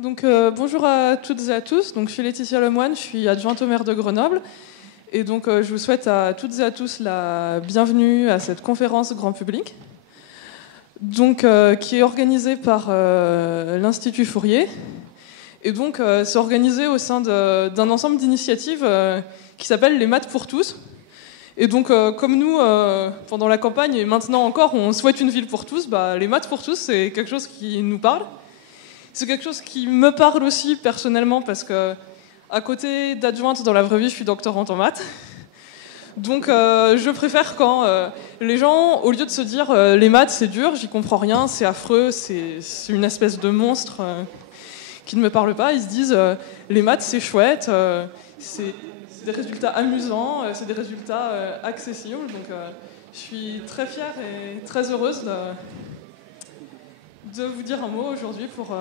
Donc, bonjour à toutes et à tous. Donc, je suis Laetitia Lemoine, je suis adjointe au maire de Grenoble. Et donc, je vous souhaite à toutes et à tous la bienvenue à cette conférence grand public, donc, qui est organisée par l'Institut Fourier. Et donc, c'est organisé au sein d'un ensemble d'initiatives qui s'appelle les Maths pour tous. Et donc, comme nous, pendant la campagne et maintenant encore, on souhaite une ville pour tous, les Maths pour tous, c'est quelque chose qui nous parle. C'est quelque chose qui me parle aussi personnellement parce que, à côté d'adjointe dans la vraie vie, je suis doctorante en maths. Donc je préfère quand les gens, au lieu de se dire les maths c'est dur, j'y comprends rien, c'est affreux, c'est une espèce de monstre qui ne me parle pas, ils se disent les maths c'est chouette, c'est des résultats amusants, c'est des résultats accessibles. Donc je suis très fière et très heureuse de vous dire un mot aujourd'hui pour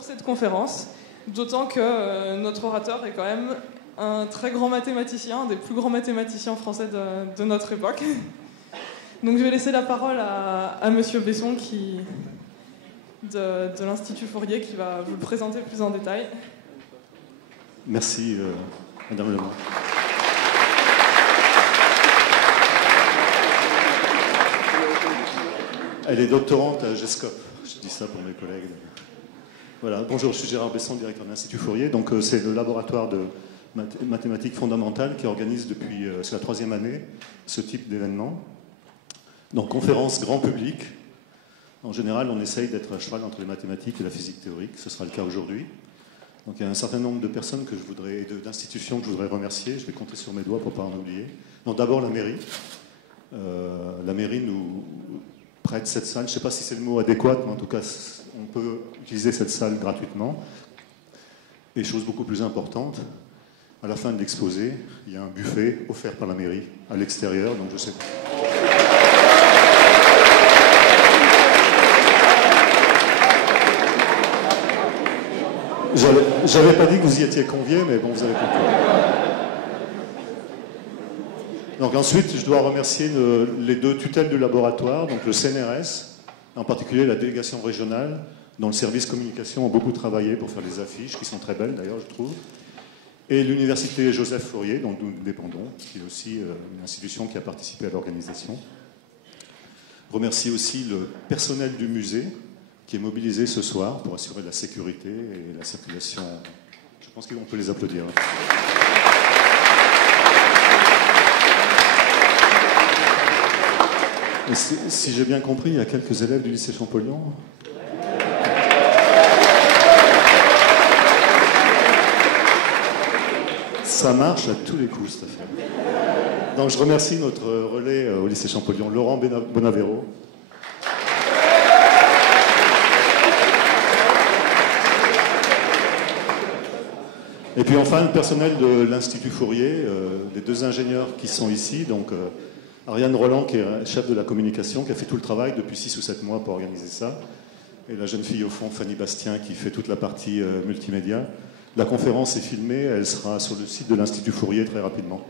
cette conférence, d'autant que notre orateur est quand même un très grand mathématicien, un des plus grands mathématiciens français de notre époque. Donc je vais laisser la parole à Monsieur Besson de l'Institut Fourier qui va vous le présenter plus en détail. Merci Madame Lemoine. Elle est doctorante à GESCOP, je dis ça pour mes collègues. Voilà, bonjour, je suis Gérard Besson, directeur de l'Institut Fourier. Donc c'est le laboratoire de mathématiques fondamentales qui organise depuis, c'est la 3e année, ce type d'événement. Donc conférence grand public. En général, on essaye d'être à cheval entre les mathématiques et la physique théorique. Ce sera le cas aujourd'hui. Donc il y a un certain nombre de personnes d'institutions que je voudrais remercier. Je vais compter sur mes doigts pour ne pas en oublier. Donc d'abord la mairie. La mairie nous prête cette salle. Je ne sais pas si c'est le mot adéquat, mais en tout cas, on peut utiliser cette salle gratuitement. Et chose beaucoup plus importante, à la fin de l'exposé, il y a un buffet offert par la mairie à l'extérieur. Donc je sais. J'avais pas dit que vous y étiez conviés, mais bon, vous avez compris. Donc ensuite, je dois remercier les 2 tutelles du laboratoire, donc le CNRS, en particulier la délégation régionale, dont le service communication a beaucoup travaillé pour faire les affiches, qui sont très belles d'ailleurs, je trouve, et l'université Joseph Fourier, dont nous dépendons, qui est aussi une institution qui a participé à l'organisation. Je remercie aussi le personnel du musée, qui est mobilisé ce soir pour assurer la sécurité et la circulation. Je pense qu'on peut les applaudir. Et si j'ai bien compris, il y a quelques élèves du lycée Champollion. Ça marche à tous les coups, cette affaire. Donc je remercie notre relais au lycée Champollion, Laurent Bonavero. Et puis enfin, le personnel de l'Institut Fourier, les 2 ingénieurs qui sont ici, donc Ariane Roland, qui est chef de la communication, qui a fait tout le travail depuis 6 ou 7 mois pour organiser ça, et la jeune fille au fond, Fanny Bastien, qui fait toute la partie multimédia. La conférence est filmée, elle sera sur le site de l'Institut Fourier très rapidement.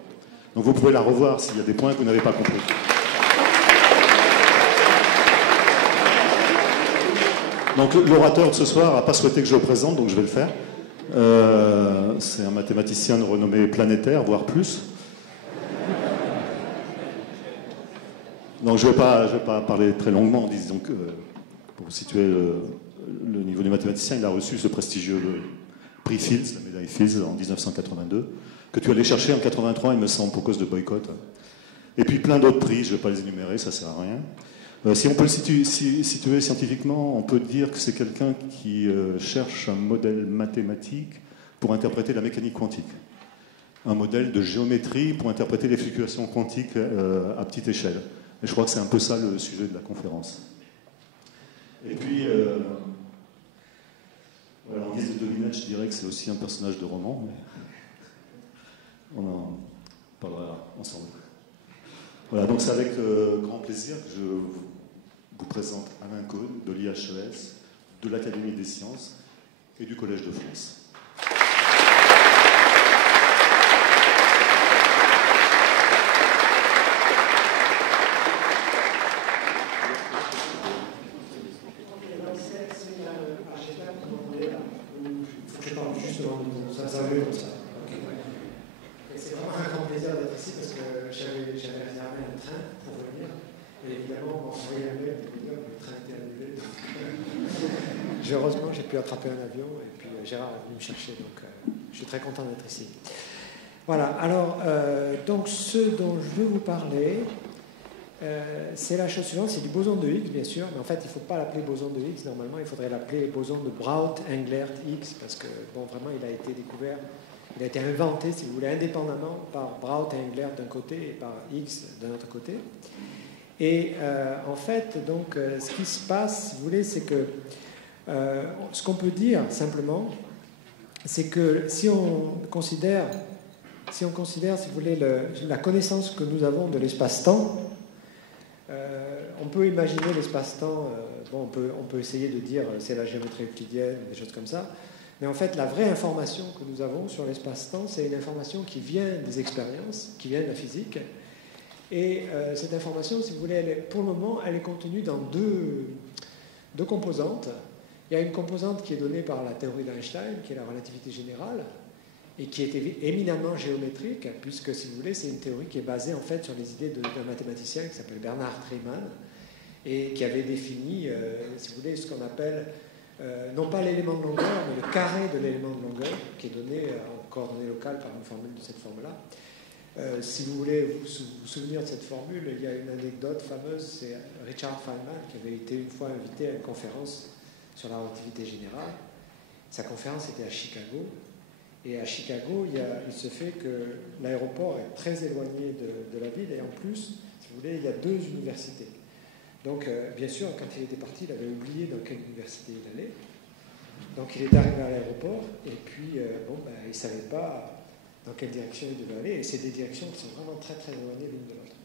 Donc vous pouvez la revoir s'il y a des points que vous n'avez pas compris. Donc l'orateur de ce soir n'a pas souhaité que je le présente, donc je vais le faire. C'est un mathématicien de renommée planétaire, voire plus. Donc je ne vais pas parler très longuement, disons que pour situer le niveau du mathématicien, il a reçu ce prestigieux prix Fields, la médaille Fields en 1982, que tu allais chercher en 83, il me semble, pour cause de boycott. Et puis plein d'autres prix, je ne vais pas les énumérer, ça ne sert à rien. Si on peut le situer scientifiquement, on peut dire que c'est quelqu'un qui cherche un modèle mathématique pour interpréter la mécanique quantique. Un modèle de géométrie pour interpréter les fluctuations quantiques à petite échelle. Et je crois que c'est un peu ça le sujet de la conférence. Et puis, voilà, en guise de devinette, je dirais que c'est aussi un personnage de roman. Mais on en parlera ensemble. Voilà, donc c'est avec grand plaisir que je vous présente Alain Cohn de l'IHES, de l'Académie des sciences et du Collège de France. évidemment, on m'a envoyé un mail pour dire que le train était annulé. Heureusement, j'ai pu attraper un avion et puis Gérard est venu me chercher. Donc, je suis très content d'être ici. Voilà, alors, donc ce dont je veux vous parler, c'est la chose suivante, c'est du boson de Higgs, bien sûr, mais en fait, il ne faut pas l'appeler boson de Higgs. Normalement, il faudrait l'appeler boson de Braut-Englert-Higgs, parce que, bon, vraiment, il a été découvert, il a été inventé, si vous voulez, indépendamment par Braut et Englert d'un côté et par Higgs d'un autre côté. Et en fait, donc, ce qui se passe, si vous voulez, c'est que ce qu'on peut dire simplement, c'est que si on considère, si vous voulez, la connaissance que nous avons de l'espace-temps, on peut imaginer l'espace-temps, bon, on peut essayer de dire c'est la géométrie euclidienne, des choses comme ça, mais en fait, la vraie information que nous avons sur l'espace-temps, c'est une information qui vient des expériences, qui vient de la physique. Et cette information, si vous voulez, pour le moment, elle est contenue dans deux composantes. Il y a une composante qui est donnée par la théorie d'Einstein, qui est la relativité générale, et qui est éminemment géométrique, puisque, si vous voulez, c'est une théorie qui est basée en fait sur les idées d'un mathématicien qui s'appelle Bernard Treiman, et qui avait défini, si vous voulez, ce qu'on appelle, non pas l'élément de longueur, mais le carré de l'élément de longueur, qui est donné en coordonnées locales par une formule de cette forme-là. Si vous voulez vous souvenir de cette formule, il y a une anecdote fameuse, c'est Richard Feynman qui avait été une fois invité à une conférence sur la relativité générale. Sa conférence était à Chicago. Et à Chicago, il se fait que l'aéroport est très éloigné de la ville et en plus, si vous voulez, il y a deux universités. Donc, bien sûr, quand il était parti, il avait oublié dans quelle université il allait. Donc, il est arrivé à l'aéroport et puis, il ne savait pas dans quelle direction il devait aller. Et c'est des directions qui sont vraiment très, très éloignées l'une de l'autre.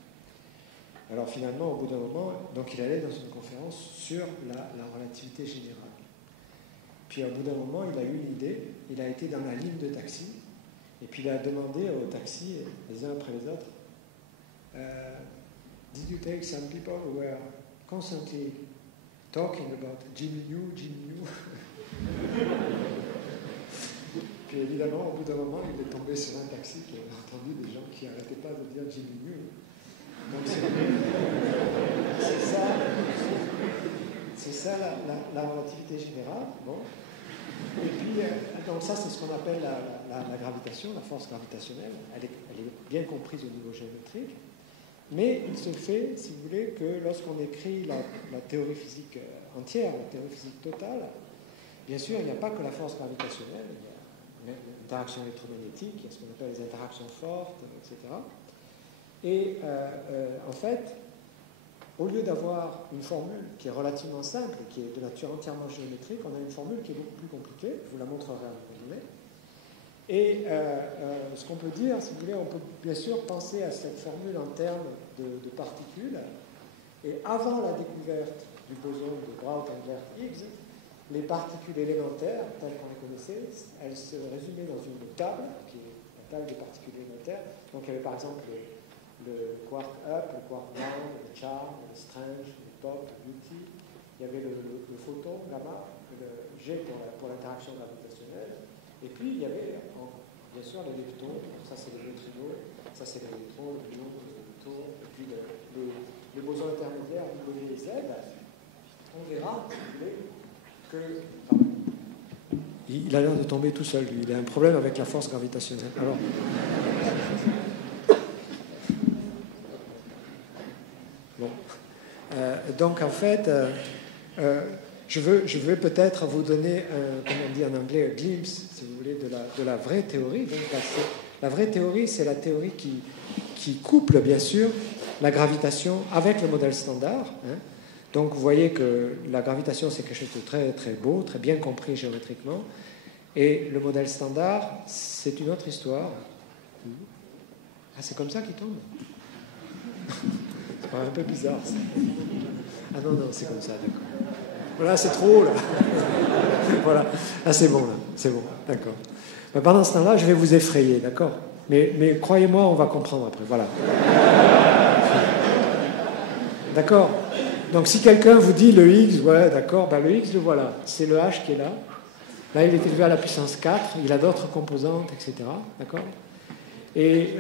Alors, finalement, au bout d'un moment, donc, il allait dans une conférence sur la relativité générale. Puis, au bout d'un moment, il a eu une idée. Il a été dans la ligne de taxi. Et puis, il a demandé aux taxis, les uns après les autres, Did you take some people who were constantly talking about Jimmy New, Jimmy New? Puis, évidemment, au bout d'un moment, il est tombé sur un taxi qui avait entendu des gens qui n'arrêtaient pas de dire Jimmy New. Donc, c'est ça la relativité générale. Bon. Et puis, donc ça, c'est ce qu'on appelle la gravitation, la force gravitationnelle. Elle est bien comprise au niveau géométrique. Mais il se fait, si vous voulez, que lorsqu'on écrit la théorie physique entière, la théorie physique totale, bien sûr, il n'y a pas que la force gravitationnelle, il y a l'interaction électromagnétique, il y a ce qu'on appelle les interactions fortes, etc. Et en fait, au lieu d'avoir une formule qui est relativement simple, qui est de nature entièrement géométrique, on a une formule qui est beaucoup plus compliquée, je vous la montrerai à un moment donné. Et ce qu'on peut dire, si vous voulez, on peut bien sûr penser à cette formule en termes de particules. Et avant la découverte du boson de Braut-Englert-Higgs, les particules élémentaires, telles qu'on les connaissait, elles se résumaient dans une table, qui est la table des particules élémentaires. Donc il y avait par exemple le quark up, le quark down, le charm, le strange, le pop, le beauty. Il y avait le photon, gamma, le G pour l'interaction gravitationnelle. Et puis il y avait bien sûr les leptons, ça c'est les neutrinos, ça c'est les électrons, les ions, les leptons, et puis les bosons intermédiaires, W et Z. On verra, si vous voulez, que. Pardon. Il a l'air de tomber tout seul, lui. Il a un problème avec la force gravitationnelle. Alors. Bon. Donc en fait, je veux peut-être vous donner, comme on dit en anglais, un glimpse, si vous voulez, de la vraie théorie. Donc, la vraie théorie, c'est la théorie qui couple, bien sûr, la gravitation avec le modèle standard. Hein. Donc, vous voyez que la gravitation, c'est quelque chose de très, très beau, très bien compris géométriquement. Et le modèle standard, c'est une autre histoire. Ah, c'est comme ça qu'il tombe. C'est un peu bizarre, ça. Ah non, c'est comme ça, d'accord. Voilà, c'est trop haut, là. Voilà. Ah, c'est bon, là. C'est bon, d'accord. Mais pendant ce temps-là, je vais vous effrayer, d'accord ? Mais croyez-moi, on va comprendre après. Voilà. D'accord ? Donc, si quelqu'un vous dit le X, ouais, d'accord, ben, le X, le voilà. C'est le H qui est là. Là, il est élevé à la puissance 4. Il a d'autres composantes, etc. D'accord ? Et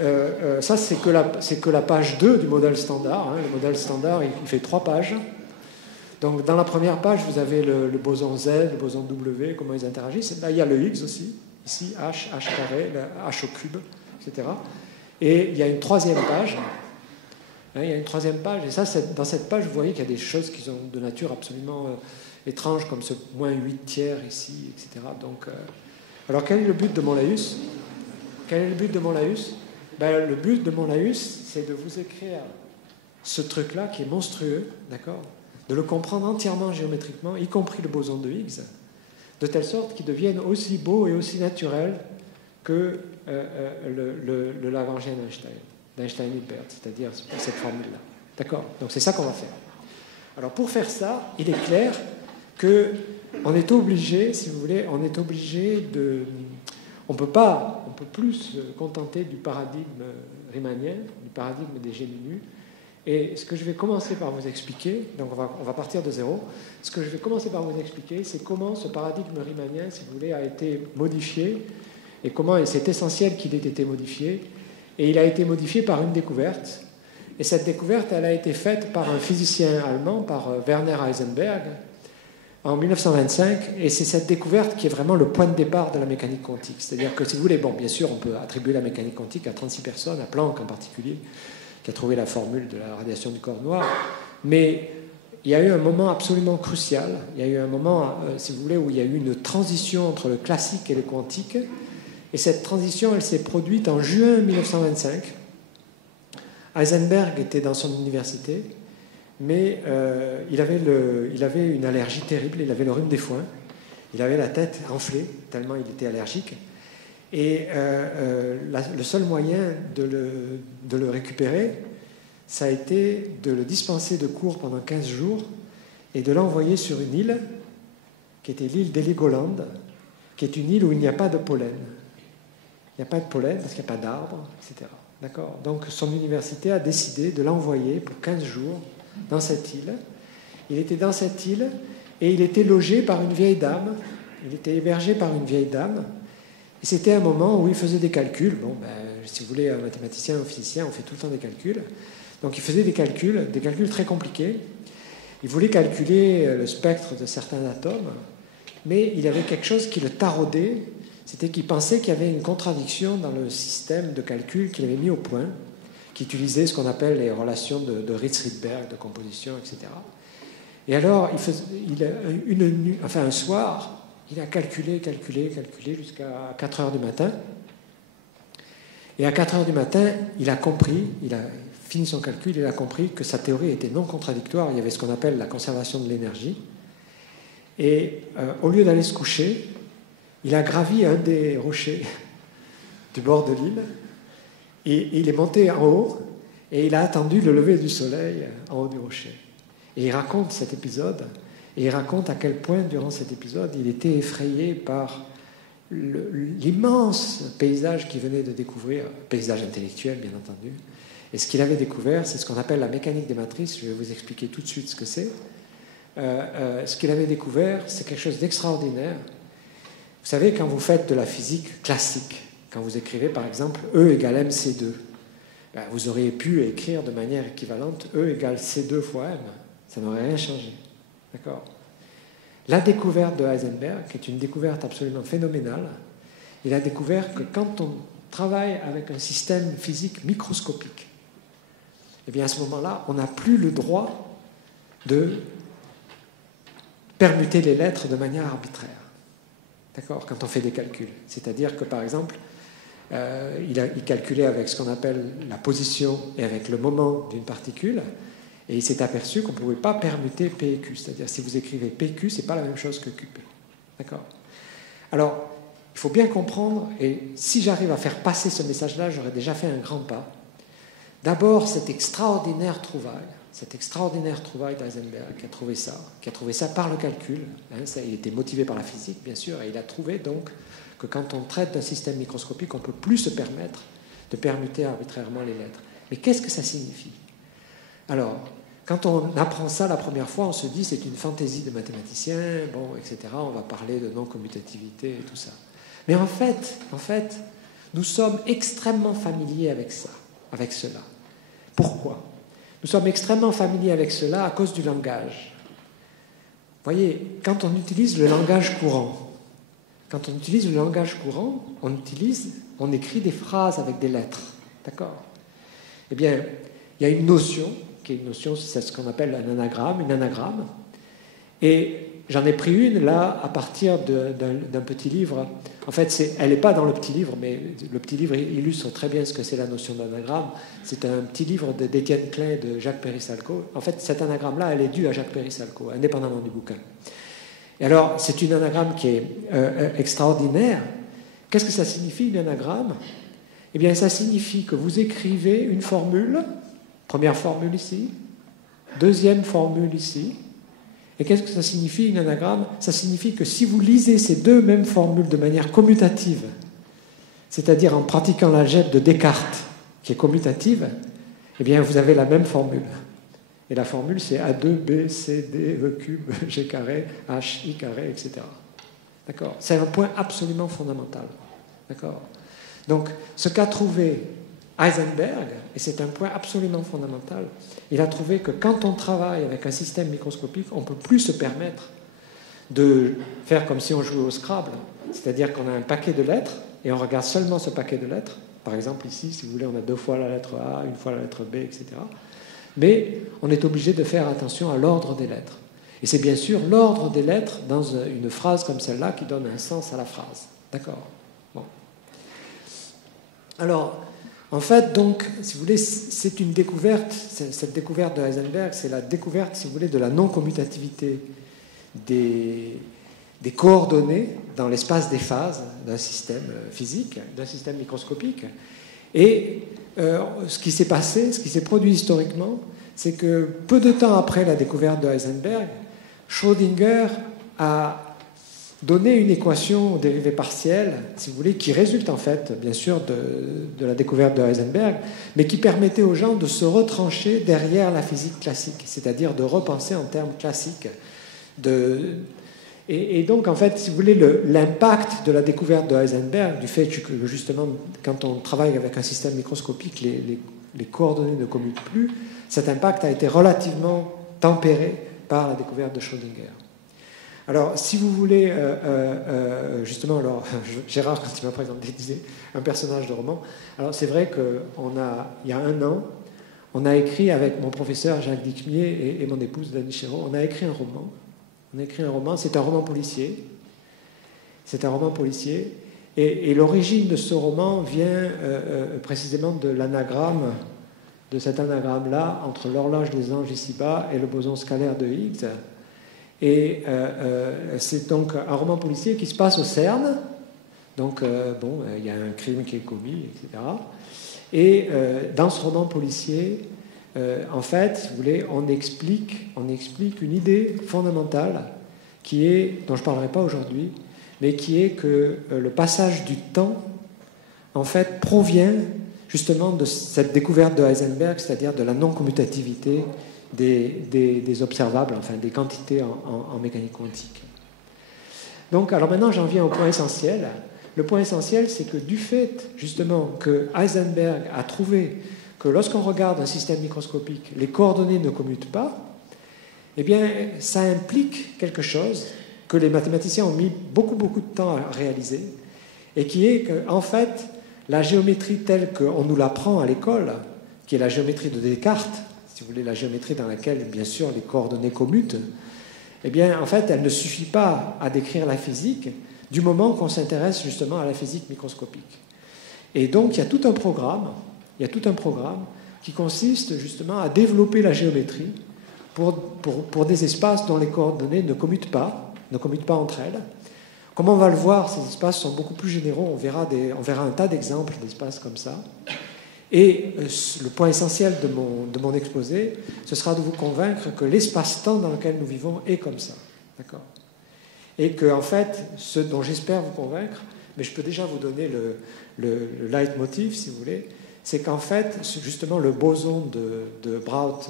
ça, c'est que la page 2 du modèle standard. Hein. Le modèle standard, il fait 3 pages. Donc, dans la première page, vous avez le boson Z, le boson W, comment ils interagissent. Là, il y a le Higgs aussi. Ici, H carré, H au cube, etc. Et il y a une troisième page. Hein, il y a une troisième page. Et ça, dans cette page, vous voyez qu'il y a des choses qui sont de nature absolument étrange, comme ce moins 8 tiers ici, etc. Donc, alors, quel est le but de mon laïus? Quel est le but de mon laïus? Ben, le but de mon laïus, c'est de vous écrire ce truc-là qui est monstrueux, d'accord? De le comprendre entièrement géométriquement, y compris le boson de Higgs, de telle sorte qu'il devienne aussi beau et aussi naturel que le Lagrangien d'Einstein-Hilbert, c'est-à-dire cette formule-là. D'accord? Donc, c'est ça qu'on va faire. Alors, pour faire ça, il est clair qu'on est obligé, si vous voulez, on est obligé de... On peut plus se contenter du paradigme riemanien, du paradigme des génies nus. Et ce que je vais commencer par vous expliquer, donc on va partir de zéro, ce que je vais commencer par vous expliquer, c'est comment ce paradigme riemanien, si vous voulez, a été modifié, et comment c'est essentiel qu'il ait été modifié. Et il a été modifié par une découverte. Et cette découverte, elle a été faite par un physicien allemand, par Werner Heisenberg, en 1925, et c'est cette découverte qui est vraiment le point de départ de la mécanique quantique. C'est-à-dire que, si vous voulez, bon, bien sûr, on peut attribuer la mécanique quantique à 36 personnes, à Planck en particulier, qui a trouvé la formule de la radiation du corps noir, mais il y a eu un moment absolument crucial, il y a eu un moment, si vous voulez, où il y a eu une transition entre le classique et le quantique, et cette transition, elle s'est produite en juin 1925. Heisenberg était dans son université, mais il avait une allergie terrible, il avait le rhume des foins, il avait la tête enflée, tellement il était allergique. Et le seul moyen de le récupérer, ça a été de le dispenser de cours pendant 15 jours et de l'envoyer sur une île, qui était l'île d'Heligoland, qui est une île où il n'y a pas de pollen. Il n'y a pas de pollen parce qu'il n'y a pas d'arbres, etc. D'accord ? Donc son université a décidé de l'envoyer pour 15 jours dans cette île. Il était dans cette île et il était logé par une vieille dame. Il était hébergé par une vieille dame. Et c'était un moment où il faisait des calculs. Bon, ben, si vous voulez, un mathématicien, un physicien, on fait tout le temps des calculs. Donc il faisait des calculs très compliqués. Il voulait calculer le spectre de certains atomes, mais il avait quelque chose qui le taraudait. C'était qu'il pensait qu'il y avait une contradiction dans le système de calcul qu'il avait mis au point, qui utilisait ce qu'on appelle les relations de Ritz-Rydberg, de composition, etc. Et alors, un soir, il a calculé jusqu'à 4 heures du matin. Et à 4 heures du matin, il a compris, il a fini son calcul, il a compris que sa théorie était non contradictoire. Il y avait ce qu'on appelle la conservation de l'énergie. Et au lieu d'aller se coucher, il a gravi un des rochers du bord de l'île. Et il est monté en haut et il a attendu le lever du soleil en haut du rocher. Et il raconte cet épisode, et il raconte à quel point, durant cet épisode, il était effrayé par l'immense paysage qu'il venait de découvrir, paysage intellectuel, bien entendu. Et ce qu'il avait découvert, c'est ce qu'on appelle la mécanique des matrices. Je vais vous expliquer tout de suite ce que c'est. Ce qu'il avait découvert, c'est quelque chose d'extraordinaire. Vous savez, quand vous faites de la physique classique, quand vous écrivez, par exemple, E égale mc2, ben, vous auriez pu écrire de manière équivalente E égale c2 fois m. Ça n'aurait rien changé. D'accord ? La découverte de Heisenberg, qui est une découverte absolument phénoménale, il a découvert que quand on travaille avec un système physique microscopique, eh bien à ce moment-là, on n'a plus le droit de permuter les lettres de manière arbitraire. D'accord ? Quand on fait des calculs. C'est-à-dire que, par exemple, il calculait avec ce qu'on appelle la position et avec le moment d'une particule, et il s'est aperçu qu'on ne pouvait pas permuter P et Q. C'est-à-dire, si vous écrivez PQ, ce n'est pas la même chose que QP. D'accord ? Alors, il faut bien comprendre, et si j'arrive à faire passer ce message-là, j'aurais déjà fait un grand pas. D'abord, cette extraordinaire trouvaille d'Heisenberg, qui a trouvé ça par le calcul. Il était motivé par la physique, bien sûr, et il a trouvé donc que quand on traite d'un système microscopique, on ne peut plus se permettre de permuter arbitrairement les lettres. Mais qu'est-ce que ça signifie ? Alors, quand on apprend ça la première fois, on se dit c'est une fantaisie de mathématicien, bon, etc. On va parler de non-commutativité et tout ça. Mais en fait, nous sommes extrêmement familiers avec ça, avec cela. Pourquoi? Nous sommes extrêmement familiers avec cela à cause du langage. Vous voyez, quand on utilise le langage courant, on écrit des phrases avec des lettres. D'accord? Eh bien, il y a une notion, qui est une notion, c'est ce qu'on appelle un anagramme, une anagramme. Et j'en ai pris une là à partir d'un petit livre. En fait, elle n'est pas dans le petit livre, mais le petit livre illustre très bien ce que c'est la notion d'anagramme. C'est un petit livre d'Étienne Klein de Jacques Péry-Salco. En fait, cet anagramme-là, elle est due à Jacques Péry-Salco, indépendamment du bouquin. Et alors, c'est une anagramme qui est extraordinaire. Qu'est-ce que ça signifie, une anagramme? Eh bien, ça signifie que vous écrivez une formule, première formule ici, deuxième formule ici. Et qu'est-ce que ça signifie, une anagramme? Ça signifie que si vous lisez ces deux mêmes formules de manière commutative, c'est-à-dire en pratiquant l'algèbre de Descartes, qui est commutative, eh bien, vous avez la même formule. Et la formule, c'est A2, B, C, D, E cube, G carré, H, I carré, etc. D'accord? C'est un point absolument fondamental. D'accord? Donc, ce qu'a trouvé Heisenberg, et c'est un point absolument fondamental, il a trouvé que quand on travaille avec un système microscopique, on ne peut plus se permettre de faire comme si on jouait au Scrabble, c'est-à-dire qu'on a un paquet de lettres et on regarde seulement ce paquet de lettres. Par exemple, ici, si vous voulez, on a 2 fois la lettre A, 1 fois la lettre B, etc. Mais on est obligé de faire attention à l'ordre des lettres. Et c'est bien sûr l'ordre des lettres dans une phrase comme celle-là qui donne un sens à la phrase. D'accord? Bon. Alors, en fait, donc, si vous voulez, c'est une découverte, cette découverte de Heisenberg, c'est la découverte, si vous voulez, de la non-commutativité des coordonnées dans l'espace des phases d'un système physique, d'un système microscopique. Et ce qui s'est passé, ce qui s'est produit historiquement, c'est que peu de temps après la découverte de Heisenberg, Schrödinger a donné une équation dérivée partielle, si vous voulez, qui résulte en fait, bien sûr, de la découverte de Heisenberg, mais qui permettait aux gens de se retrancher derrière la physique classique, c'est-à-dire de repenser en termes classiques. Et donc, en fait, si vous voulez, l'impact de la découverte de Heisenberg, du fait que, justement, quand on travaille avec un système microscopique, les coordonnées ne commutent plus, cet impact a été relativement tempéré par la découverte de Schrödinger. Alors, si vous voulez, justement, alors, Gérard, quand il m'a présenté, disait un personnage de roman. Alors, c'est vrai qu'il y a 1 an, on a écrit avec mon professeur Jacques Dixmier et mon épouse Dany Chéreau, on a écrit un roman. C'est un roman policier. Et l'origine de ce roman vient précisément de l'anagramme, de cet anagramme-là, entre l'horloge des anges ici-bas et le boson scalaire de Higgs. Et c'est donc un roman policier qui se passe au CERN. Donc, il y a un crime qui est commis, etc. Et dans ce roman policier, en fait, si vous voulez, on explique une idée fondamentale dont je ne parlerai pas aujourd'hui, mais qui est que le passage du temps, en fait, provient justement de cette découverte de Heisenberg, c'est-à-dire de la non-commutativité des observables, enfin des quantités en mécanique quantique. Donc, alors maintenant, j'en viens au point essentiel. Le point essentiel, c'est que du fait, justement, que Heisenberg a trouvé que lorsqu'on regarde un système microscopique, les coordonnées ne commutent pas, eh bien, ça implique quelque chose que les mathématiciens ont mis beaucoup de temps à réaliser, et qui est qu'en fait, la géométrie telle qu'on nous l'apprend à l'école, qui est la géométrie de Descartes, si vous voulez, la géométrie dans laquelle, bien sûr, les coordonnées commutent, eh bien, en fait, elle ne suffit pas à décrire la physique du moment qu'on s'intéresse justement à la physique microscopique. Et donc, il y a tout un programme qui consiste justement à développer la géométrie pour des espaces dont les coordonnées ne commutent pas entre elles. Comme on va le voir, ces espaces sont beaucoup plus généraux. On verra un tas d'exemples d'espaces comme ça. Et le point essentiel de mon exposé, ce sera de vous convaincre que l'espace-temps dans lequel nous vivons est comme ça. D'accord ? Et que, en fait, ce dont j'espère vous convaincre, mais je peux déjà vous donner le leitmotiv, si vous voulez, c'est qu'en fait, justement, le boson de Braut,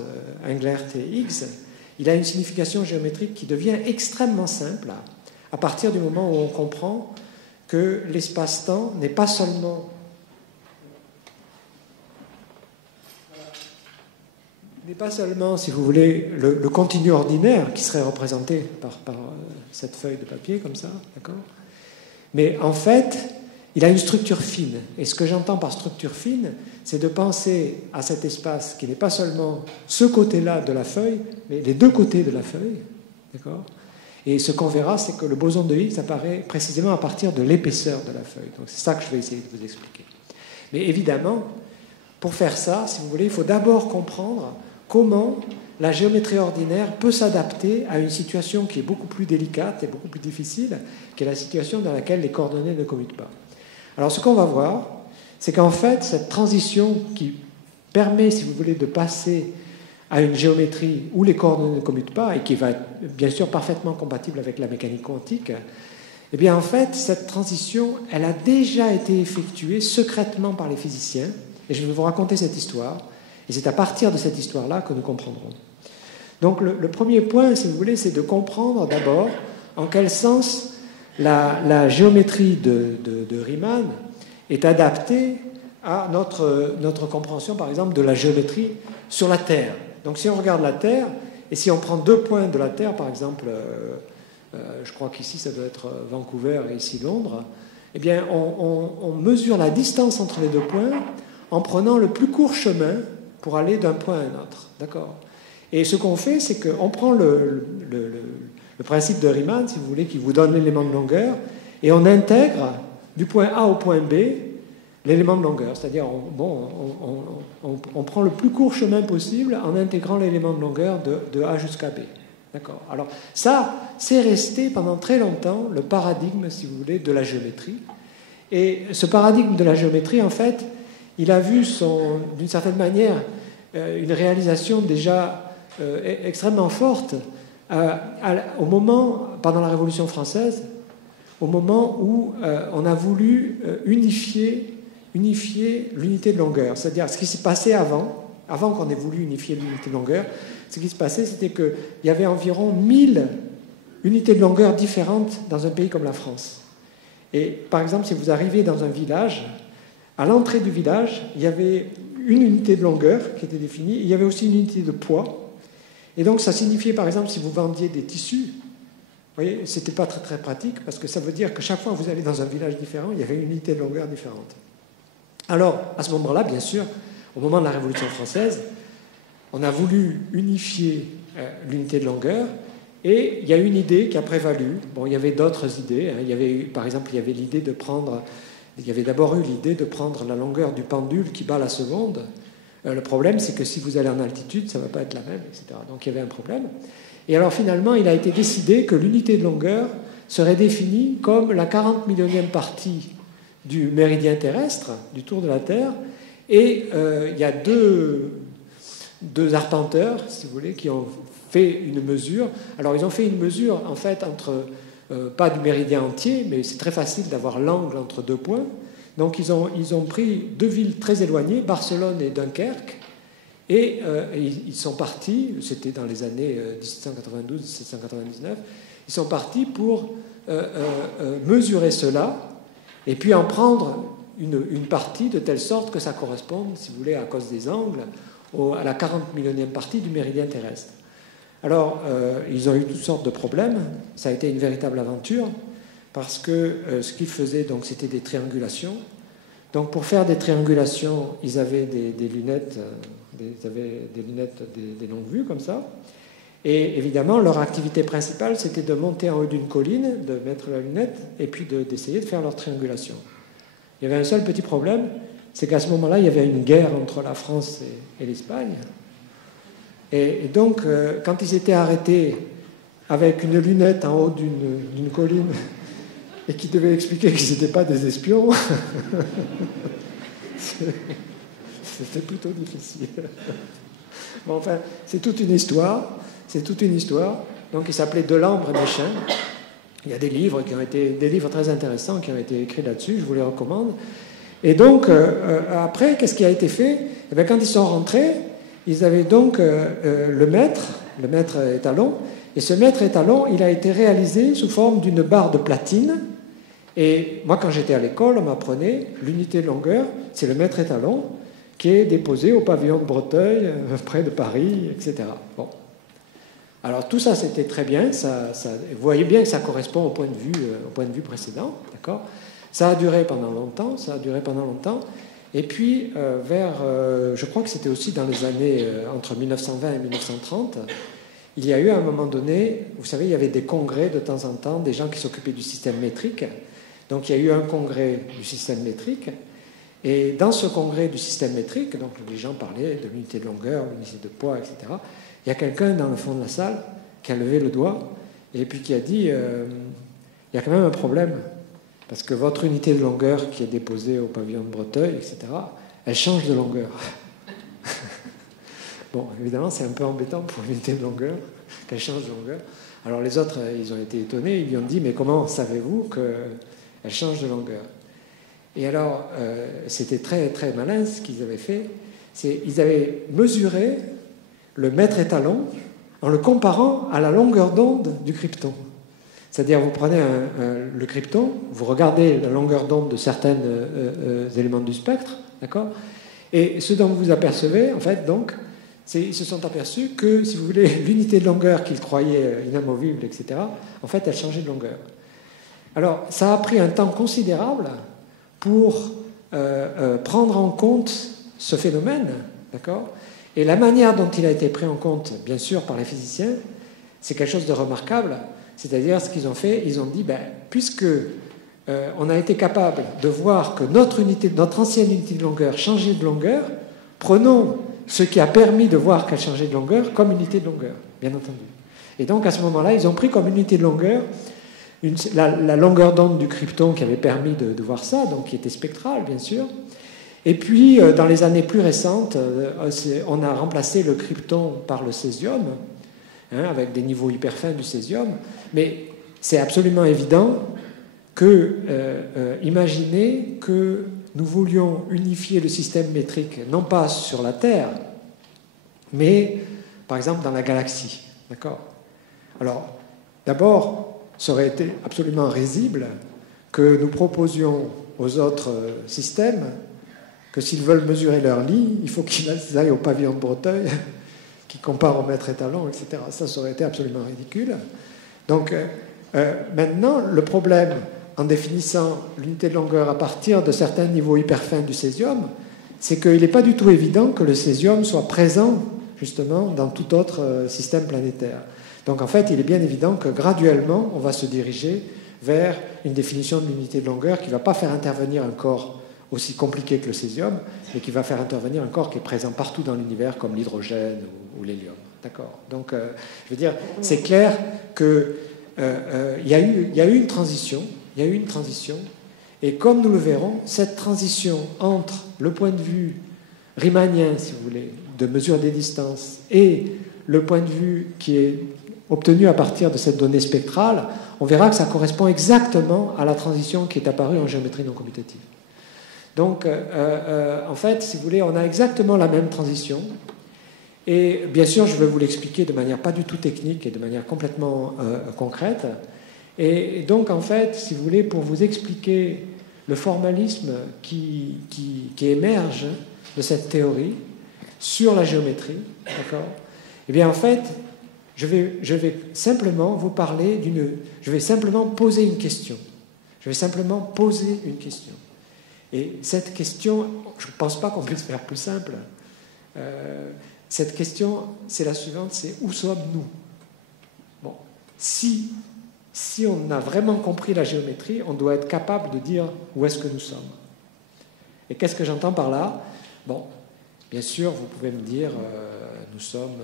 Englert et Higgs, il a une signification géométrique qui devient extrêmement simple à partir du moment où on comprend que l'espace-temps n'est pas seulement n'est pas seulement, si vous voulez, le continu ordinaire qui serait représenté par cette feuille de papier, comme ça, d'accord? Mais en fait, il a une structure fine. Et ce que j'entends par structure fine, c'est de penser à cet espace qui n'est pas seulement ce côté-là de la feuille, mais les deux côtés de la feuille, d'accord? Et ce qu'on verra, c'est que le boson de Higgs apparaît précisément à partir de l'épaisseur de la feuille. Donc c'est ça que je vais essayer de vous expliquer. Mais évidemment, pour faire ça, si vous voulez, il faut d'abord comprendre comment la géométrie ordinaire peut s'adapter à une situation qui est beaucoup plus délicate et beaucoup plus difficile, qui est la situation dans laquelle les coordonnées ne commutent pas. Alors ce qu'on va voir, c'est qu'en fait, cette transition qui permet, si vous voulez, de passer à une géométrie où les coordonnées ne commutent pas et qui va être bien sûr parfaitement compatible avec la mécanique quantique, eh bien en fait, cette transition, elle a déjà été effectuée secrètement par les physiciens, et je vais vous raconter cette histoire, et c'est à partir de cette histoire-là que nous comprendrons. Donc le premier point, si vous voulez, c'est de comprendre d'abord en quel sens la géométrie de Riemann est adaptée à notre compréhension, par exemple, de la géométrie sur la Terre. Donc si on regarde la Terre, et si on prend deux points de la Terre, par exemple, je crois qu'ici ça doit être Vancouver et ici Londres, eh bien on mesure la distance entre les deux points en prenant le plus court chemin pour aller d'un point à un autre. D'accord ? Et ce qu'on fait, c'est qu'on prend le principe de Riemann, si vous voulez, qui vous donne l'élément de longueur, et on intègre du point A au point B l'élément de longueur. C'est-à-dire, on prend le plus court chemin possible en intégrant l'élément de longueur de A jusqu'à B. D'accord ? Alors, ça, c'est resté pendant très longtemps le paradigme, si vous voulez, de la géométrie. Et ce paradigme de la géométrie, en fait, il a vu, d'une certaine manière, une réalisation déjà extrêmement forte au moment, pendant la Révolution française, au moment où on a voulu unifier l'unité de longueur. C'est-à-dire, ce qui s'est passé avant qu'on ait voulu unifier l'unité de longueur, ce qui se passait, c'était qu'il y avait environ 1000 unités de longueur différentes dans un pays comme la France. Et par exemple, si vous arrivez dans un village, à l'entrée du village, il y avait une unité de longueur qui était définie, et il y avait aussi une unité de poids. Et donc, ça signifiait, par exemple, si vous vendiez des tissus, vous voyez, c'était pas très, très pratique, parce que ça veut dire que chaque fois que vous allez dans un village différent, il y avait une unité de longueur différente. Alors, à ce moment-là, bien sûr, au moment de la Révolution française, on a voulu unifier l'unité de longueur, et il y a une idée qui a prévalu. Bon, il y avait d'autres idées. Hein. Par exemple, il y avait d'abord eu l'idée de prendre la longueur du pendule qui bat la seconde. Le problème, c'est que si vous allez en altitude, ça ne va pas être la même, etc. Donc il y avait un problème. Et alors finalement, il a été décidé que l'unité de longueur serait définie comme la 40 millionième partie du méridien terrestre, du tour de la Terre. Et il y a deux arpenteurs, si vous voulez, qui ont fait une mesure. Alors ils ont fait une mesure, en fait, entre... pas du méridien entier, mais c'est très facile d'avoir l'angle entre deux points. Donc ils ont pris deux villes très éloignées, Barcelone et Dunkerque, et ils sont partis, c'était dans les années 1792-1799, ils sont partis pour mesurer cela, et puis en prendre une partie de telle sorte que ça corresponde, si vous voulez, à cause des angles, à la 40 millionième partie du méridien terrestre. Alors, ils ont eu toutes sortes de problèmes. Ça a été une véritable aventure parce que ce qu'ils faisaient, donc, c'était des triangulations. Donc, pour faire des triangulations, ils avaient des lunettes, des longues vues comme ça. Et évidemment, leur activité principale, c'était de monter en haut d'une colline, de mettre la lunette et puis d'essayer de faire leur triangulation. Il y avait un seul petit problème, c'est qu'à ce moment-là, il y avait une guerre entre la France et l'Espagne. Et donc, quand ils étaient arrêtés avec une lunette en haut d'une colline et qui devaient expliquer qu'ils n'étaient pas des espions, c'était plutôt difficile. Bon, enfin, c'est toute une histoire. Donc, il s'appelait Delambre et Méchain. Il y a des livres très intéressants qui ont été écrits là-dessus. Je vous les recommande. Et donc, après, qu'est-ce qui a été fait ? Eh bien, quand ils sont rentrés, ils avaient donc le mètre étalon, et ce mètre étalon, il a été réalisé sous forme d'une barre de platine. Et moi, quand j'étais à l'école, on m'apprenait l'unité de longueur, c'est le mètre étalon, qui est déposé au pavillon de Breteuil, près de Paris, etc. Bon. Alors tout ça, c'était très bien. Vous voyez bien que ça correspond au point de vue précédent, d'accord ? Ça a duré pendant longtemps, Et puis, je crois que c'était aussi dans les années entre 1920 et 1930, il y a eu à un moment donné, vous savez, il y avait des congrès de temps en temps, des gens qui s'occupaient du système métrique. Donc il y a eu un congrès du système métrique, et dans ce congrès du système métrique, donc les gens parlaient de l'unité de longueur, l'unité de poids, etc. Il y a quelqu'un dans le fond de la salle qui a levé le doigt, et puis qui a dit, il y a quand même un problème, parce que votre unité de longueur qui est déposée au pavillon de Breteuil, etc., elle change de longueur. Bon, évidemment, c'est un peu embêtant pour l'unité de longueur, qu'elle change de longueur. Alors les autres, ils ont été étonnés, ils lui ont dit, mais comment savez-vous qu'elle change de longueur? Et alors, c'était très, très malin ce qu'ils avaient fait. Ils avaient mesuré le mètre étalon en le comparant à la longueur d'onde du krypton. C'est-à-dire, vous prenez le krypton, vous regardez la longueur d'onde de certains éléments du spectre, d'accord? Et ce dont vous apercevez, en fait, donc, ils se sont aperçus que, si vous voulez, l'unité de longueur qu'ils croyaient inamovible, etc., en fait, elle changeait de longueur. Alors, ça a pris un temps considérable pour prendre en compte ce phénomène, d'accord? Et la manière dont il a été pris en compte, bien sûr, par les physiciens, c'est quelque chose de remarquable. C'est-à-dire, ce qu'ils ont fait, ils ont dit, puisque on a été capable de voir que notre ancienne unité de longueur changeait de longueur, prenons ce qui a permis de voir qu'elle changeait de longueur comme unité de longueur, bien entendu. Et donc, à ce moment-là, ils ont pris comme unité de longueur la longueur d'onde du krypton qui avait permis de voir ça, donc qui était spectrale, bien sûr. Et puis, dans les années plus récentes, on a remplacé le krypton par le césium, avec des niveaux hyper fins du césium. Mais c'est absolument évident que, imaginez que nous voulions unifier le système métrique, non pas sur la Terre, mais, par exemple, dans la galaxie. D'accord ? Alors, d'abord, ça aurait été absolument risible que nous proposions aux autres systèmes que s'ils veulent mesurer leur lit, il faut qu'ils aillent au pavillon de Breteuil, qui compare au mètre étalon, etc. Ça aurait été absolument ridicule. Donc, maintenant, le problème, en définissant l'unité de longueur à partir de certains niveaux hyper fins du césium, c'est qu'il n'est pas du tout évident que le césium soit présent, justement, dans tout autre système planétaire. Donc, en fait, il est bien évident que graduellement, on va se diriger vers une définition de l'unité de longueur qui ne va pas faire intervenir un corps aussi compliqué que le césium, mais qui va faire intervenir un corps qui est présent partout dans l'univers, comme l'hydrogène ou l'hélium. D'accord ? Donc, je veux dire, c'est clair qu'il y a eu une transition, et comme nous le verrons, cette transition entre le point de vue riemanien, si vous voulez, de mesure des distances, et le point de vue qui est obtenu à partir de cette donnée spectrale, on verra que ça correspond exactement à la transition qui est apparue en géométrie non commutative. Donc, en fait, si vous voulez, on a exactement la même transition. Et bien sûr, je vais vous l'expliquer de manière pas du tout technique et de manière complètement concrète. Et donc, en fait, si vous voulez, pour vous expliquer le formalisme qui émerge de cette théorie sur la géométrie, d'accord ? Eh bien, en fait, je vais simplement vous parler je vais simplement poser une question. Et cette question, je ne pense pas qu'on puisse faire plus simple. Cette question, c'est la suivante, c'est où sommes-nous ? Bon, si on a vraiment compris la géométrie, on doit être capable de dire où est-ce que nous sommes. Et qu'est-ce que j'entends par là ? Bon, bien sûr, vous pouvez me dire, nous sommes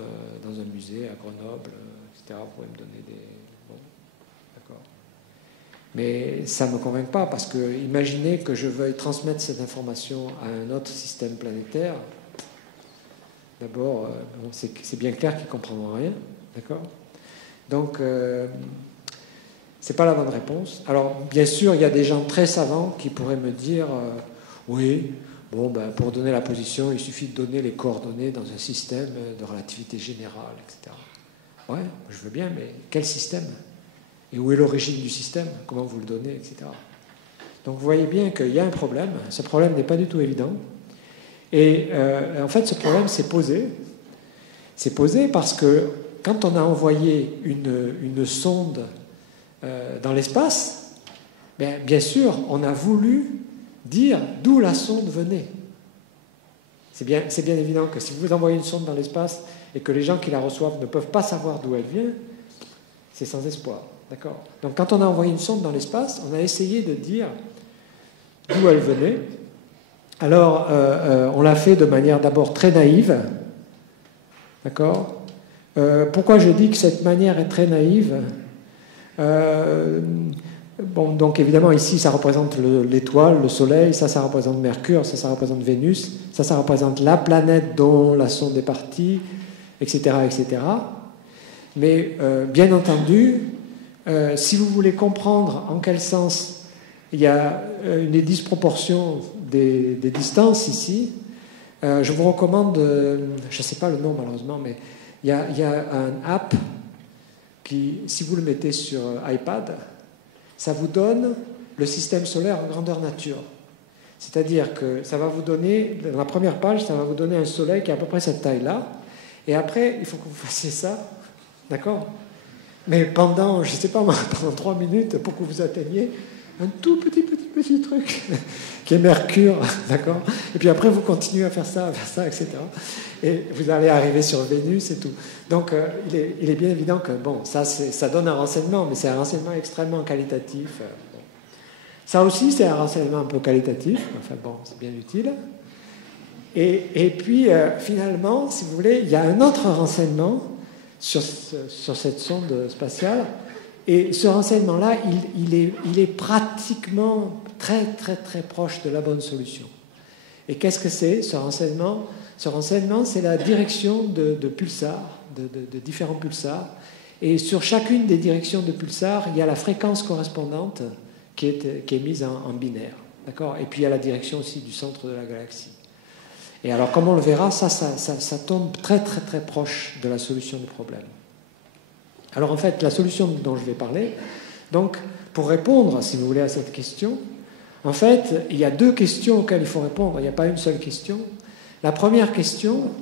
dans un musée à Grenoble, etc. Vous pouvez me donner des... Bon, d'accord. Mais ça ne me convainc pas, parce que imaginez que je veuille transmettre cette information à un autre système planétaire. D'abord, c'est bien clair qu'ils ne comprendront rien, d'accord ? Donc, ce n'est pas la bonne réponse. Alors, bien sûr, il y a des gens très savants qui pourraient me dire oui, bon, pour donner la position, il suffit de donner les coordonnées dans un système de relativité générale, etc. Ouais, je veux bien, mais quel système ? Et où est l'origine du système ? Comment vous le donnez, etc. Donc, vous voyez bien qu'il y a un problème. Ce problème n'est pas du tout évident. Et en fait, ce problème s'est posé. C'est posé parce que quand on a envoyé une sonde dans l'espace, bien sûr, on a voulu dire d'où la sonde venait. C'est bien évident que si vous envoyez une sonde dans l'espace et que les gens qui la reçoivent ne peuvent pas savoir d'où elle vient, c'est sans espoir. D'accord ? Donc quand on a envoyé une sonde dans l'espace, on a essayé de dire d'où elle venait. Alors, on l'a fait de manière d'abord très naïve. D'accord ? Pourquoi je dis que cette manière est très naïve ? Bon, donc évidemment, ici, ça représente l'étoile, le Soleil, ça représente Mercure, ça représente Vénus, ça représente la planète dont la sonde est partie, etc., etc. Mais, bien entendu, si vous voulez comprendre en quel sens il y a une disproportion des distances ici, je vous recommande, je ne sais pas le nom malheureusement, mais il y a un app qui, si vous le mettez sur iPad, ça vous donne le système solaire en grandeur nature. C'est-à-dire que ça va vous donner, dans la première page, ça va vous donner un soleil qui est à peu près cette taille-là. Et après, il faut que vous fassiez ça, d'accord ? Mais pendant, je ne sais pas moi, pendant 3 minutes, pour que vous atteigniez un tout petit truc qui est Mercure, d'accord ? Et puis après, vous continuez à faire ça, etc. Et vous allez arriver sur Vénus et tout. Donc, il est bien évident que, bon, ça donne un renseignement, mais c'est un renseignement extrêmement qualitatif. Bon. Ça aussi, c'est un renseignement un peu qualitatif. Enfin bon, c'est bien utile. Et puis, finalement, si vous voulez, il y a un autre renseignement sur cette sonde spatiale. Et ce renseignement-là, il est pratiquement très proche de la bonne solution. Et qu'est-ce que c'est, ce renseignement ? Ce renseignement, c'est la direction de pulsars, de différents pulsars. Et sur chacune des directions de pulsars, il y a la fréquence correspondante qui est mise en binaire. D'accord ? Et puis il y a la direction aussi du centre de la galaxie. Et alors, comme on le verra, ça tombe très proche de la solution du problème. Alors en fait, la solution dont je vais parler, donc pour répondre, si vous voulez, à cette question, en fait, il y a 2 questions auxquelles il faut répondre, il n'y a pas une seule question. La première question,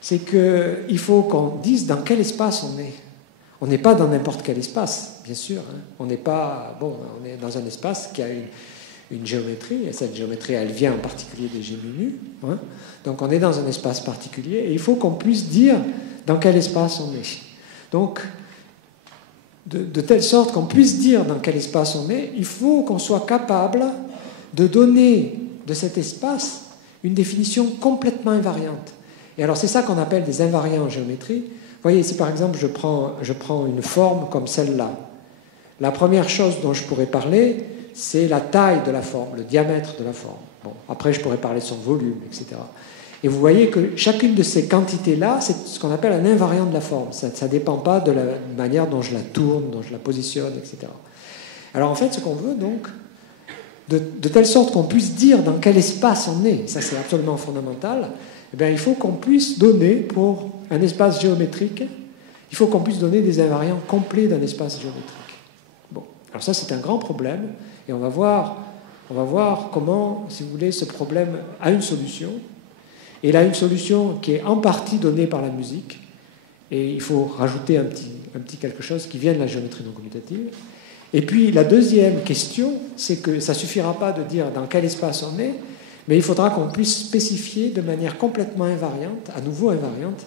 c'est qu'il faut qu'on dise dans quel espace on est. On n'est pas dans n'importe quel espace, bien sûr. Hein. On n'est pas... Bon, on est dans un espace qui a une géométrie, et cette géométrie, elle vient en particulier des Géminus. Hein. Donc on est dans un espace particulier, et il faut qu'on puisse dire dans quel espace on est. Donc, de telle sorte qu'on puisse dire dans quel espace on est, il faut qu'on soit capable de donner de cet espace une définition complètement invariante. Et alors c'est ça qu'on appelle des invariants en géométrie. Vous voyez ici par exemple, je prends une forme comme celle-là. La première chose dont je pourrais parler, c'est la taille de la forme, le diamètre de la forme. Bon, après je pourrais parler de son volume, etc. Et vous voyez que chacune de ces quantités-là, c'est ce qu'on appelle un invariant de la forme. Ça ne dépend pas de la manière dont je la tourne, dont je la positionne, etc. Alors en fait, ce qu'on veut donc, de telle sorte qu'on puisse dire dans quel espace on est, ça c'est absolument fondamental, eh bien, il faut qu'on puisse donner pour un espace géométrique, il faut qu'on puisse donner des invariants complets d'un espace géométrique. Bon, alors ça c'est un grand problème, et on va voir comment, si vous voulez, ce problème a une solution. Et il a une solution qui est en partie donnée par la musique, et il faut rajouter un petit quelque chose qui vient de la géométrie non commutative. Et puis la deuxième question, c'est que ça ne suffira pas de dire dans quel espace on est, mais il faudra qu'on puisse spécifier de manière complètement invariante, à nouveau invariante,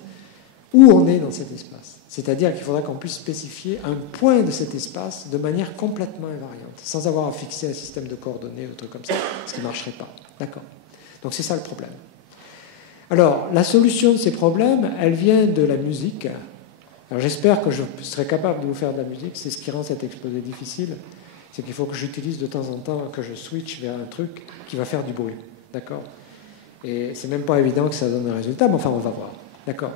où on est dans cet espace. C'est-à-dire qu'il faudra qu'on puisse spécifier un point de cet espace de manière complètement invariante, sans avoir à fixer un système de coordonnées ou un truc comme ça, ce qui ne marcherait pas. D'accord ? Donc c'est ça le problème. Alors, la solution de ces problèmes, elle vient de la musique. Alors j'espère que je serai capable de vous faire de la musique. C'est ce qui rend cet exposé difficile. C'est qu'il faut que j'utilise de temps en temps, que je switch vers un truc qui va faire du bruit. D'accord ? Et c'est même pas évident que ça donne un résultat, mais enfin on va voir. D'accord ?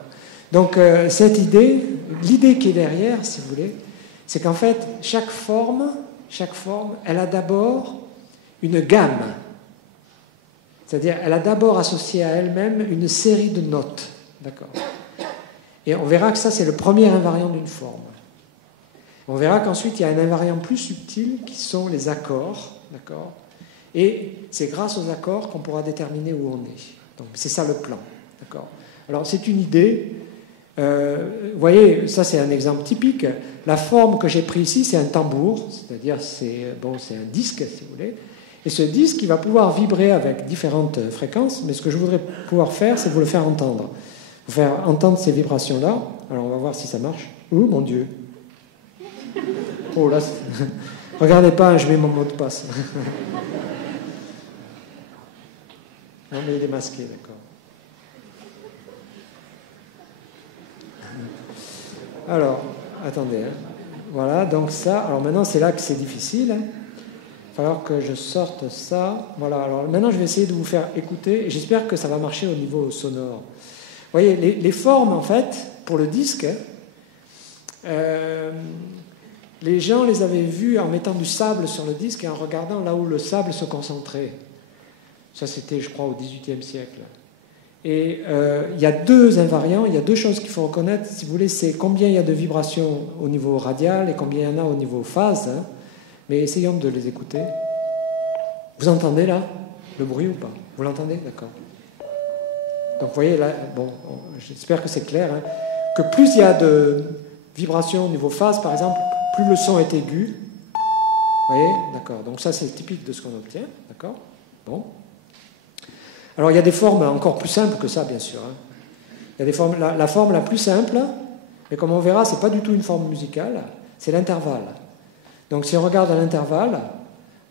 Donc cette idée, l'idée qui est derrière, si vous voulez, c'est qu'en fait, chaque forme, elle a d'abord une gamme. C'est-à-dire, elle a d'abord associé à elle-même une série de notes. D'accord ? Et on verra que ça, c'est le premier invariant d'une forme. On verra qu'ensuite, il y a un invariant plus subtil qui sont les accords. D'accord ? Et c'est grâce aux accords qu'on pourra déterminer où on est. Donc c'est ça le plan. D'accord. Alors c'est une idée. Vous voyez, ça c'est un exemple typique. La forme que j'ai pris ici, c'est un tambour, c'est-à-dire c'est un disque, si vous voulez. Et ce disque, il va pouvoir vibrer avec différentes fréquences, mais ce que je voudrais pouvoir faire, c'est vous le faire entendre. Vous faire entendre ces vibrations-là. Alors on va voir si ça marche. Oh mon Dieu. Oh là, regardez pas, je mets mon mot de passe. Non mais il est masqué, d'accord. Alors, attendez. Hein. Voilà, donc ça. Alors maintenant, c'est là que c'est difficile. Hein. Il va falloir que je sorte ça. Voilà, alors maintenant, je vais essayer de vous faire écouter. Et j'espère que ça va marcher au niveau sonore. Vous voyez, les formes, en fait, pour le disque, les gens les avaient vues en mettant du sable sur le disque et en regardant là où le sable se concentrait. Ça, c'était, je crois, au XVIIIe siècle. Et il y a deux invariants, il y a deux choses qu'il faut reconnaître, si vous voulez, c'est combien il y a de vibrations au niveau radial et combien il y en a au niveau phase. Hein. Mais essayons de les écouter. Vous entendez là le bruit ou pas? Vous l'entendez? D'accord. Donc vous voyez là, bon, j'espère que c'est clair, hein, que plus il y a de vibrations au niveau phase, par exemple, plus le son est aigu. Vous voyez? D'accord. Donc ça, c'est typique de ce qu'on obtient. D'accord. Bon. Alors il y a des formes encore plus simples que ça, bien sûr. Hein. Il y a des formes, la forme la plus simple, mais comme on verra, ce n'est pas du tout une forme musicale, c'est l'intervalle. Donc si on regarde à l'intervalle,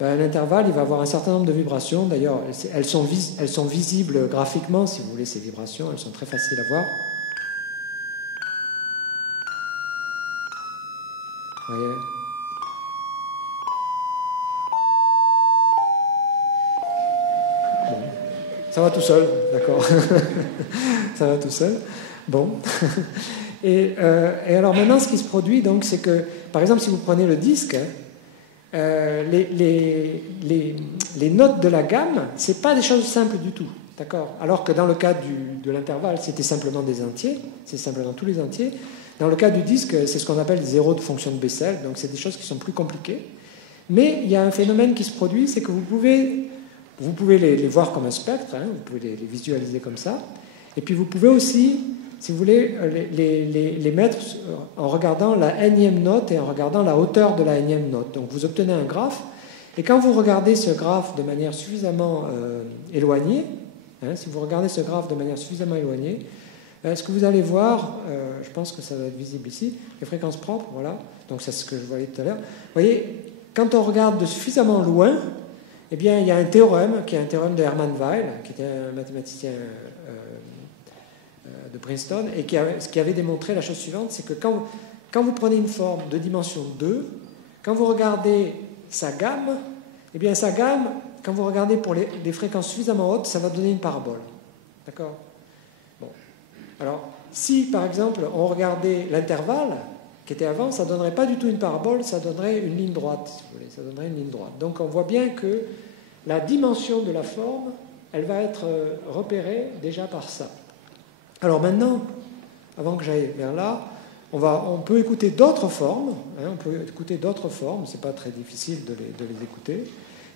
l'intervalle, il va avoir un certain nombre de vibrations. D'ailleurs, elles sont visibles graphiquement, si vous voulez, ces vibrations. Elles sont très faciles à voir. Vous voyez ? Ça va tout seul, d'accord. Ça va tout seul. Bon. Et alors maintenant, ce qui se produit, donc, c'est que, par exemple, si vous prenez le disque, les notes de la gamme, c'est pas des choses simples du tout, d'accord. Alors que dans le cas de l'intervalle, c'était simplement des entiers, c'est simplement tous les entiers. Dans le cas du disque, c'est ce qu'on appelle des zéros de fonction de Bessel, donc c'est des choses qui sont plus compliquées. Mais il y a un phénomène qui se produit, c'est que vous pouvez les voir comme un spectre, hein, vous pouvez les visualiser comme ça, et puis vous pouvez aussi, si vous voulez, les mettre en regardant la énième note et en regardant la hauteur de la énième note. Donc vous obtenez un graphe, et quand vous regardez ce graphe de manière suffisamment éloignée, hein, si vous regardez ce graphe de manière suffisamment éloignée, ce que vous allez voir, je pense que ça va être visible ici, les fréquences propres, voilà, donc c'est ce que je voyais tout à l'heure. Vous voyez, quand on regarde de suffisamment loin, eh bien, il y a un théorème, qui est un théorème de Hermann Weyl, qui était un mathématicien de Princeton, et qui avait démontré la chose suivante, c'est que quand vous prenez une forme de dimension 2, quand vous regardez sa gamme, eh bien, sa gamme, quand vous regardez pour des fréquences suffisamment hautes, ça va donner une parabole. D'accord ? Bon. Alors, si, par exemple, on regardait l'intervalle, qui était avant, ça ne donnerait pas du tout une parabole, ça donnerait une ligne droite, si vous voulez, ça donnerait une ligne droite. Donc on voit bien que la dimension de la forme, elle va être repérée déjà par ça. Alors maintenant, avant que j'aille vers là, on peut écouter d'autres formes, hein, c'est pas très difficile de les écouter.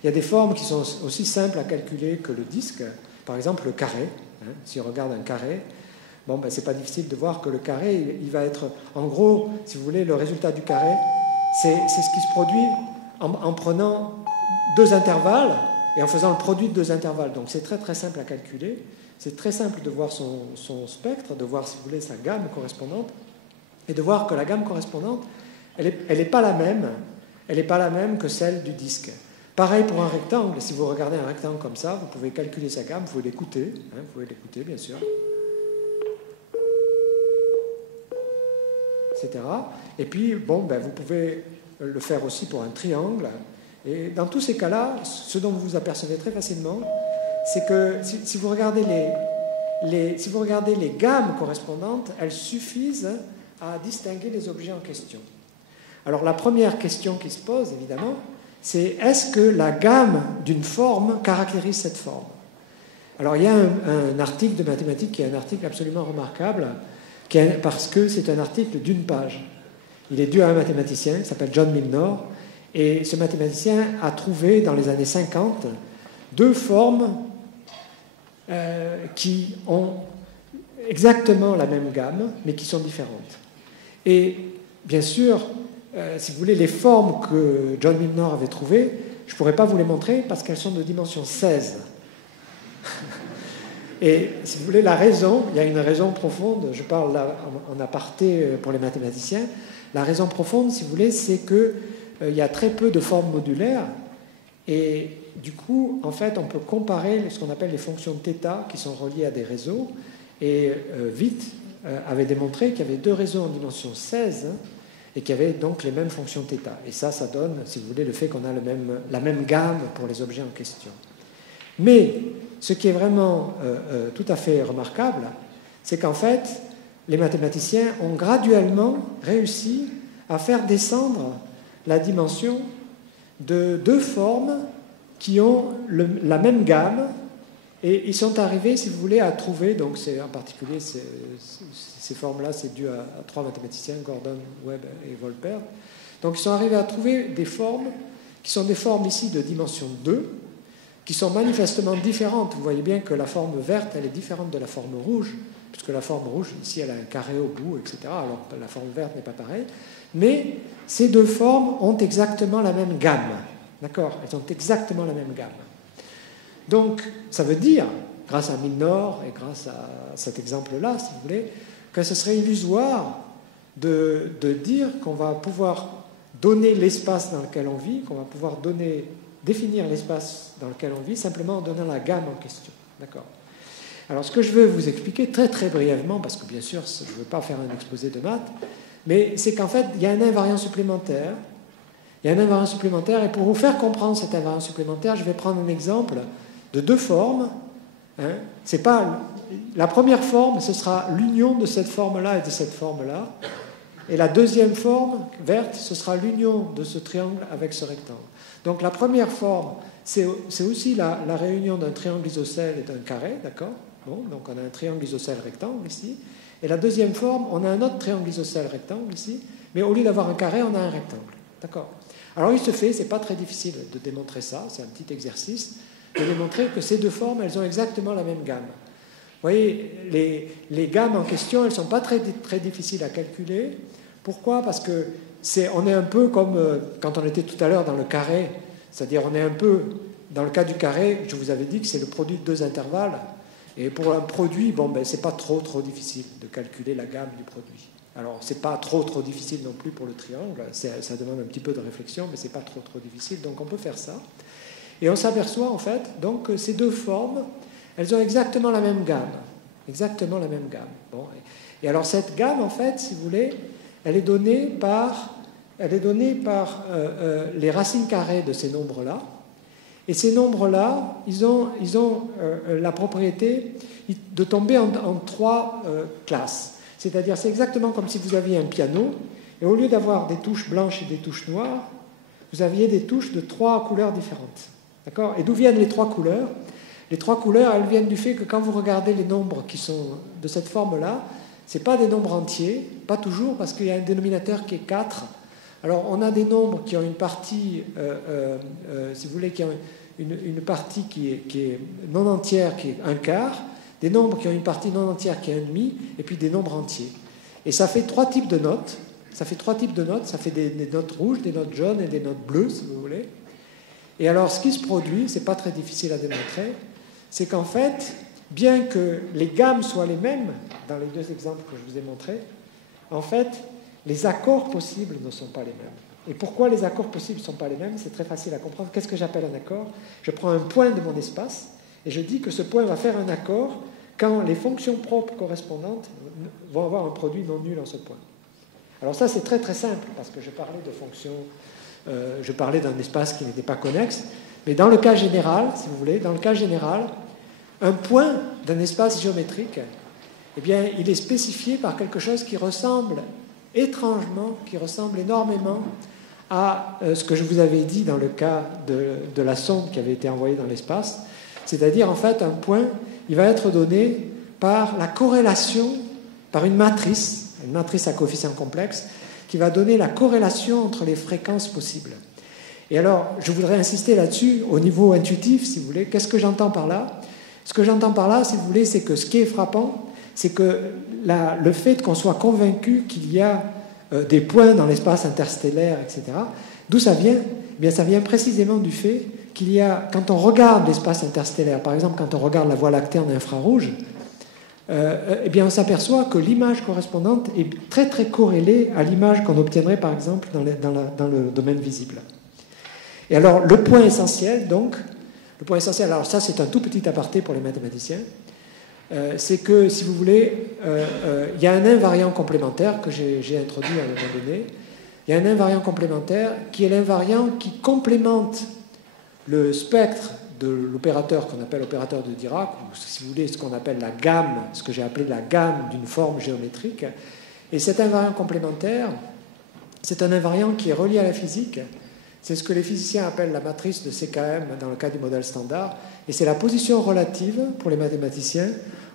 Il y a des formes qui sont aussi simples à calculer que le disque, par exemple le carré, hein, si on regarde un carré, bon, c'est pas difficile de voir que le carré, il va être... En gros, si vous voulez, le résultat du carré, c'est ce qui se produit en prenant deux intervalles et en faisant le produit de deux intervalles. Donc c'est très très simple à calculer. C'est très simple de voir son spectre, de voir, si vous voulez, sa gamme correspondante, et de voir que la gamme correspondante, elle n'est pas la même. Elle n'est pas la même que celle du disque. Pareil pour un rectangle. Si vous regardez un rectangle comme ça, vous pouvez calculer sa gamme, vous pouvez l'écouter, hein, vous pouvez l'écouter, bien sûr. Etc. Et puis, bon, vous pouvez le faire aussi pour un triangle. Et dans tous ces cas-là, ce dont vous vous apercevez très facilement, c'est que si vous regardez les gammes correspondantes, elles suffisent à distinguer les objets en question. Alors la première question qui se pose, évidemment, c'est est-ce que la gamme d'une forme caractérise cette forme? Alors il y a un article de mathématiques qui est un article absolument remarquable, parce que c'est un article d'une page. Il est dû à un mathématicien qui s'appelle John Milnor, et ce mathématicien a trouvé dans les années 50 deux formes qui ont exactement la même gamme, mais qui sont différentes. Et bien sûr, si vous voulez, les formes que John Milnor avait trouvées, je ne pourrais pas vous les montrer parce qu'elles sont de dimension 16. Et si vous voulez, la raison, il y a une raison profonde, je parle là en aparté pour les mathématiciens, la raison profonde, si vous voulez, c'est qu'il y a très peu de formes modulaires, et du coup, en fait, on peut comparer ce qu'on appelle les fonctions θ qui sont reliées à des réseaux, et Witt avait démontré qu'il y avait deux réseaux en dimension 16, et qu'il y avait donc les mêmes fonctions θ. Et ça donne, si vous voulez, le fait qu'on a la même gamme pour les objets en question. Mais ce qui est vraiment tout à fait remarquable, c'est qu'en fait, les mathématiciens ont graduellement réussi à faire descendre la dimension de deux formes qui ont la même gamme, et ils sont arrivés, si vous voulez, à trouver, donc c'est en particulier ces formes-là, c'est dû à trois mathématiciens, Gordon, Webb et Wolpert. Donc ils sont arrivés à trouver des formes qui sont des formes ici de dimension 2, qui sont manifestement différentes. Vous voyez bien que la forme verte, elle est différente de la forme rouge, puisque la forme rouge, ici, elle a un carré au bout, etc., alors que la forme verte n'est pas pareille. Mais ces deux formes ont exactement la même gamme. D'accord? Elles ont exactement la même gamme. Donc, ça veut dire, grâce à Milnor et grâce à cet exemple-là, si vous voulez, que ce serait illusoire de dire qu'on va pouvoir donner l'espace dans lequel on vit, qu'on va pouvoir définir l'espace dans lequel on vit simplement en donnant la gamme en question. D'accord? Alors, ce que je veux vous expliquer très très brièvement, parce que bien sûr, je ne veux pas faire un exposé de maths, mais c'est qu'en fait, il y a un invariant supplémentaire. Il y a un invariant supplémentaire, et pour vous faire comprendre cet invariant supplémentaire, je vais prendre un exemple de deux formes. C'est pas la première forme, ce sera l'union de cette forme-là et de cette forme-là. Et la deuxième forme, verte, ce sera l'union de ce triangle avec ce rectangle. Donc la première forme, c'est aussi la réunion d'un triangle isocèle et d'un carré, d'accord? Bon, donc on a un triangle isocèle rectangle ici. Et la deuxième forme, on a un autre triangle isocèle rectangle ici, mais au lieu d'avoir un carré, on a un rectangle. D'accord? Alors il se fait, c'est pas très difficile de démontrer ça, c'est un petit exercice, de démontrer que ces deux formes, elles ont exactement la même gamme. Vous voyez, les gammes en question, elles ne sont pas très, très difficiles à calculer. Pourquoi? Parce que on est un peu comme quand on était tout à l'heure dans le carré, c'est-à-dire on est un peu, dans le cas du carré, je vous avais dit que c'est le produit de deux intervalles, et pour un produit, bon, ben, c'est pas trop difficile de calculer la gamme du produit. Alors, c'est pas trop difficile non plus pour le triangle, ça demande un petit peu de réflexion, mais c'est pas trop difficile, donc on peut faire ça. Et on s'aperçoit en fait donc que ces deux formes, elles ont exactement la même gamme. Exactement la même gamme. Bon. Et alors cette gamme, en fait, si vous voulez, elle est donnée par les racines carrées de ces nombres-là. Et ces nombres-là, ils ont la propriété de tomber en trois classes. C'est-à-dire, c'est exactement comme si vous aviez un piano, et au lieu d'avoir des touches blanches et des touches noires, vous aviez des touches de trois couleurs différentes. D'accord? Et d'où viennent les trois couleurs? Les trois couleurs, elles viennent du fait que quand vous regardez les nombres qui sont de cette forme-là, ce n'est pas des nombres entiers, pas toujours, parce qu'il y a un dénominateur qui est 4. Alors, on a des nombres qui ont une partie, si vous voulez, qui ont une partie qui est non entière, qui est un quart, des nombres qui ont une partie non entière qui est un demi, et puis des nombres entiers. Et ça fait trois types de notes. Ça fait des notes rouges, des notes jaunes et des notes bleues, si vous voulez. Et alors, ce qui se produit, c'est pas très difficile à démontrer, c'est qu'en fait, bien que les gammes soient les mêmes, dans les deux exemples que je vous ai montrés, en fait, les accords possibles ne sont pas les mêmes. Et pourquoi les accords possibles ne sont pas les mêmes? C'est très facile à comprendre. Qu'est-ce que j'appelle un accord? Je prends un point de mon espace, et je dis que ce point va faire un accord quand les fonctions propres correspondantes vont avoir un produit non nul en ce point. Alors ça, c'est très très simple, parce que je parlais de fonctions, je parlais d'un espace qui n'était pas connexe, mais dans le cas général, si vous voulez, dans le cas général, un point d'un espace géométrique, eh bien, il est spécifié par quelque chose qui ressemble étrangement, qui ressemble énormément à ce que je vous avais dit dans le cas de la sonde qui avait été envoyée dans l'espace, c'est-à-dire, en fait, un point, il va être donné par la corrélation, par une matrice à coefficient complexe, qui va donner la corrélation entre les fréquences possibles. Et alors, je voudrais insister là-dessus, au niveau intuitif, si vous voulez. Qu'est-ce que j'entends par là? Ce que j'entends par là, si vous voulez, c'est que ce qui est frappant, c'est que le fait qu'on soit convaincu qu'il y a des points dans l'espace interstellaire, etc., d'où ça vient? Eh bien, ça vient précisément du fait qu'il y a, quand on regarde l'espace interstellaire, par exemple quand on regarde la Voie lactée en infrarouge, eh bien, on s'aperçoit que l'image correspondante est très très corrélée à l'image qu'on obtiendrait par exemple dans le domaine visible. Et alors le point essentiel, donc, alors ça c'est un tout petit aparté pour les mathématiciens, c'est que si vous voulez, il y a un invariant complémentaire que j'ai introduit à un moment donné. Il y a un invariant complémentaire qui est l'invariant qui complémente le spectre de l'opérateur qu'on appelle opérateur de Dirac, ou si vous voulez ce qu'on appelle la gamme, ce que j'ai appelé la gamme d'une forme géométrique. Et cet invariant complémentaire, c'est un invariant qui est relié à la physique. C'est ce que les physiciens appellent la matrice de CKM dans le cas du modèle standard. Et c'est la position relative, pour les mathématiciens,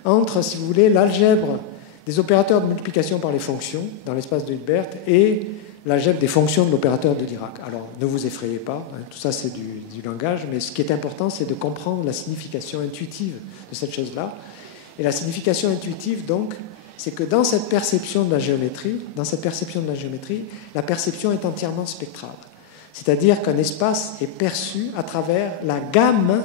entre, si vous voulez, l'algèbre des opérateurs de multiplication par les fonctions dans l'espace de Hilbert et l'algèbre des fonctions de l'opérateur de Dirac. Alors, ne vous effrayez pas, hein, tout ça c'est du langage, mais ce qui est important, c'est de comprendre la signification intuitive de cette chose-là. Et la signification intuitive, donc, c'est que dans cette perception de la géométrie, la perception est entièrement spectrale. C'est-à-dire qu'un espace est perçu à travers la gamme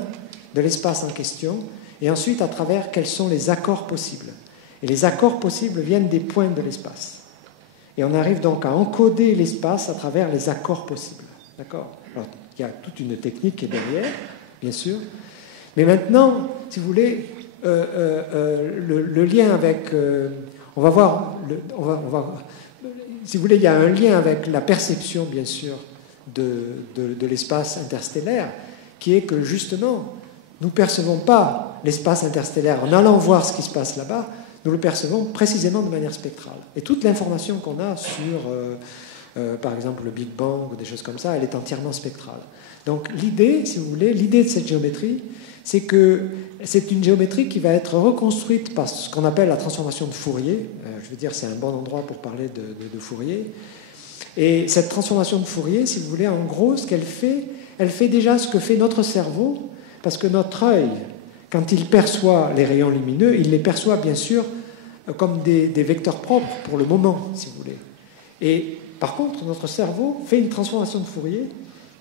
de l'espace en question, et ensuite à travers quels sont les accords possibles. Et les accords possibles viennent des points de l'espace. Et on arrive donc à encoder l'espace à travers les accords possibles. D'accord? Alors, il y a toute une technique qui est derrière, bien sûr. Mais maintenant, si vous voulez, le lien avec... on va voir... si vous voulez, il y a un lien avec la perception, bien sûr, de l'espace interstellaire, qui est que, justement, nous ne percevons pas l'espace interstellaire en allant voir ce qui se passe là-bas, nous le percevons précisément de manière spectrale. Et toute l'information qu'on a sur, par exemple, le Big Bang ou des choses comme ça, elle est entièrement spectrale. Donc l'idée, si vous voulez, l'idée de cette géométrie, c'est que c'est une géométrie qui va être reconstruite par ce qu'on appelle la transformation de Fourier. Je veux dire, c'est un bon endroit pour parler de Fourier. Et cette transformation de Fourier, si vous voulez, en gros, ce qu'elle fait, elle fait déjà ce que fait notre cerveau, parce que notre œil, quand il perçoit les rayons lumineux, il les perçoit bien sûr comme des vecteurs propres pour le moment, si vous voulez. Et par contre, notre cerveau fait une transformation de Fourier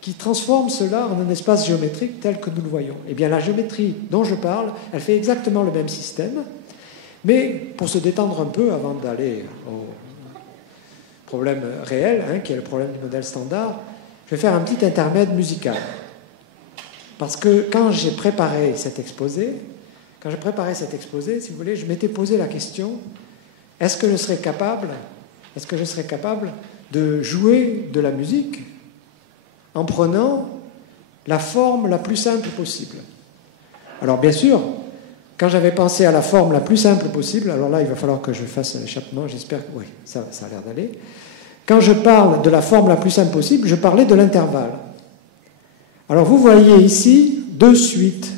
qui transforme cela en un espace géométrique tel que nous le voyons. Eh bien, la géométrie dont je parle, elle fait exactement le même système, mais pour se détendre un peu avant d'aller au problème réel, hein, qui est le problème du modèle standard, je vais faire un petit intermède musical. Parce que quand j'ai préparé cet exposé, si vous voulez, je m'étais posé la question, est-ce que je serais capable de jouer de la musique en prenant la forme la plus simple possible? Alors bien sûr, quand j'avais pensé à la forme la plus simple possible, alors là il va falloir que je fasse un échappement, j'espère que oui, ça a l'air d'aller. Quand je parle de la forme la plus simple possible, je parlais de l'intervalle. Alors vous voyez ici deux suites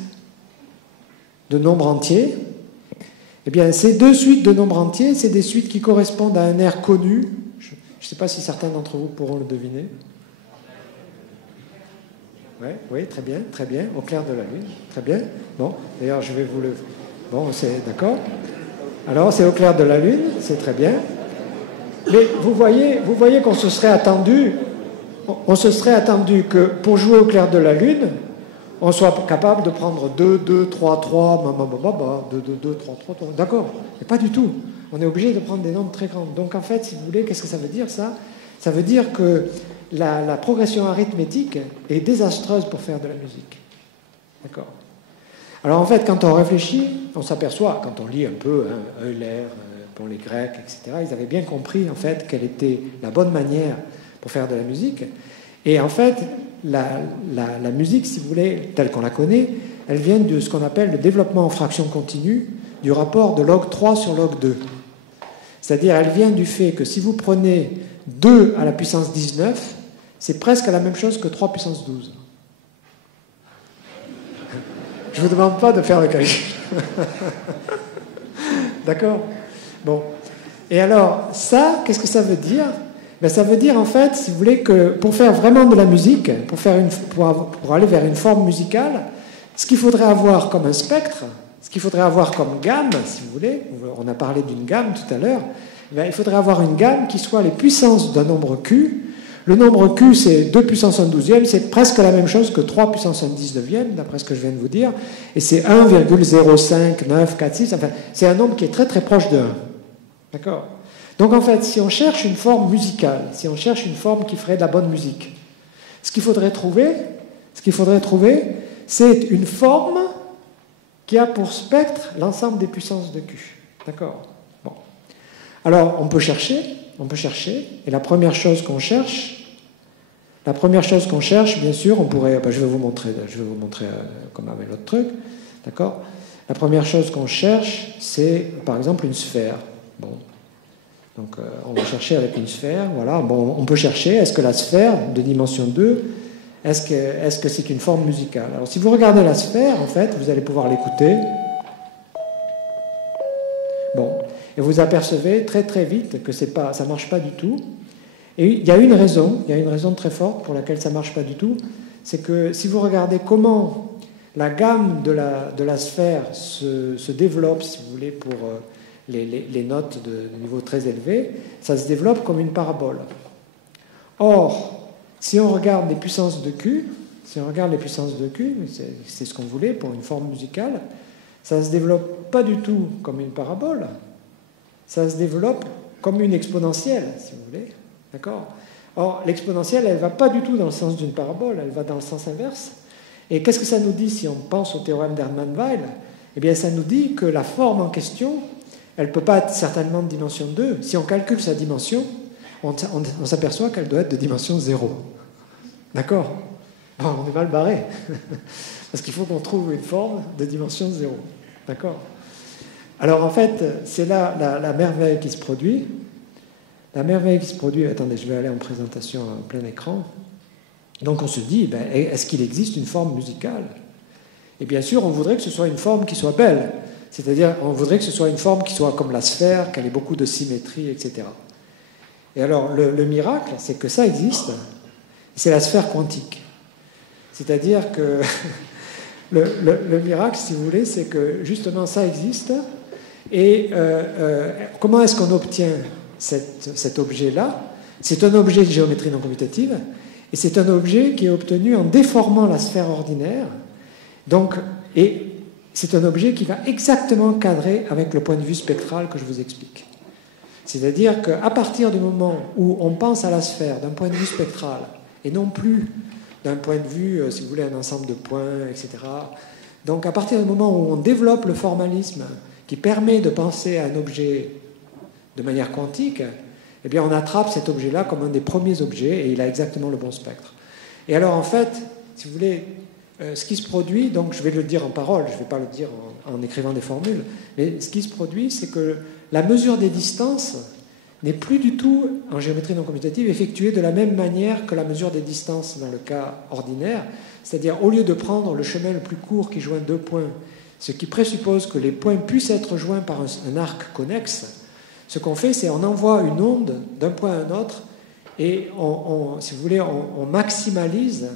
de nombres entiers. Eh bien, ces deux suites de nombres entiers, c'est des suites qui correspondent à un air connu. Je ne sais pas si certains d'entre vous pourront le deviner. Ouais, oui, très bien, au clair de la lune, très bien. Bon, d'ailleurs, je vais vous le... Bon, c'est d'accord. Alors, c'est au clair de la lune, c'est très bien. Mais vous voyez qu'on se serait attendu que pour jouer au clair de la lune, on soit capable de prendre 2, 2, 3, 3, 2, 2, 2, 3, 3, 3. D'accord, mais pas du tout. On est obligé de prendre des nombres très grands. Donc en fait, si vous voulez, qu'est-ce que ça veut dire ça? Ça veut dire que la progression arithmétique est désastreuse pour faire de la musique. D'accord. Alors en fait, quand on réfléchit, on s'aperçoit, quand on lit un peu Euler, pour les Grecs, etc., ils avaient bien compris en fait quelle était la bonne manière pour faire de la musique. Et en fait, la musique, si vous voulez, telle qu'on la connaît, elle vient de ce qu'on appelle le développement en fraction continue du rapport de log 3 sur log 2. C'est-à-dire, elle vient du fait que si vous prenez 2 à la puissance 19, c'est presque la même chose que 3 puissance 12. Je ne vous demande pas de faire le calcul. D'accord? Bon. Et alors, ça, qu'est-ce que ça veut dire? Ben, ça veut dire, en fait, si vous voulez, que pour faire vraiment de la musique, pour aller vers une forme musicale, ce qu'il faudrait avoir comme un spectre, ce qu'il faudrait avoir comme gamme, si vous voulez, on a parlé d'une gamme tout à l'heure, il faudrait avoir une gamme qui soit les puissances d'un nombre Q. Le nombre Q, c'est 2 puissance 1 douzième, c'est presque la même chose que 3 puissance 1 19e, d'après ce que je viens de vous dire, et c'est 1,05946, enfin, c'est un nombre qui est très très proche de 1. D'accord? Donc en fait, si on cherche une forme musicale, si on cherche une forme qui ferait de la bonne musique, ce qu'il faudrait trouver, c'est une forme qui a pour spectre l'ensemble des puissances de Q. D'accord? Bon. Alors, on peut chercher, et la première chose qu'on cherche, bien sûr, on pourrait, je vais vous montrer comme avec l'autre truc, d'accord? La première chose qu'on cherche, c'est par exemple une sphère. Bon. Donc, on va chercher avec une sphère, voilà. Bon, on peut chercher, est-ce que la sphère de dimension 2, est-ce que c'est une forme musicale? Alors, si vous regardez la sphère, en fait, vous allez pouvoir l'écouter. Bon, et vous apercevez très très vite que ça ne marche pas du tout. Et il y a une raison très forte pour laquelle ça ne marche pas du tout, c'est que si vous regardez comment la gamme de la sphère se développe, si vous voulez, pour les notes de niveau très élevé, ça se développe comme une parabole. Or, si on regarde les puissances de Q, c'est ce qu'on voulait pour une forme musicale, ça ne se développe pas du tout comme une parabole, ça se développe comme une exponentielle, si vous voulez. D'accord? Or, l'exponentielle, elle ne va pas du tout dans le sens d'une parabole, elle va dans le sens inverse. Et qu'est-ce que ça nous dit si on pense au théorème d'Hermann-Weyl? Eh bien, ça nous dit que la forme en question, elle ne peut pas être certainement de dimension 2. Si on calcule sa dimension, on s'aperçoit qu'elle doit être de dimension 0. D'accord? Bon, on est mal barré. Parce qu'il faut qu'on trouve une forme de dimension 0. D'accord? Alors, en fait, c'est là la merveille qui se produit. La merveille qui se produit... Attendez, je vais aller en présentation en plein écran. Donc, on se dit, est-ce qu'il existe une forme musicale? Et bien sûr, on voudrait que ce soit une forme qui soit belle. C'est-à-dire, on voudrait que ce soit une forme qui soit comme la sphère, qu'elle ait beaucoup de symétrie, etc. Et alors, le miracle, c'est que ça existe. C'est la sphère quantique. C'est-à-dire que le miracle, si vous voulez, c'est que justement ça existe. Et comment est-ce qu'on obtient cet objet-là? C'est un objet de géométrie non commutative, et c'est un objet qui est obtenu en déformant la sphère ordinaire. Donc, et c'est un objet qui va exactement cadrer avec le point de vue spectral que je vous explique. C'est-à-dire qu'à partir du moment où on pense à la sphère d'un point de vue spectral, et non plus d'un point de vue, si vous voulez, un ensemble de points, etc. Donc à partir du moment où on développe le formalisme qui permet de penser à un objet de manière quantique, eh bien on attrape cet objet-là comme un des premiers objets et il a exactement le bon spectre. Et alors en fait, si vous voulez, ce qui se produit, donc je vais le dire en parole, je ne vais pas le dire en écrivant des formules, mais ce qui se produit, c'est que la mesure des distances n'est plus du tout, en géométrie non commutative, effectuée de la même manière que la mesure des distances dans le cas ordinaire, c'est-à-dire au lieu de prendre le chemin le plus court qui joint deux points, ce qui présuppose que les points puissent être joints par un arc connexe, ce qu'on fait, c'est on envoie une onde d'un point à un autre et si vous voulez, on maximalise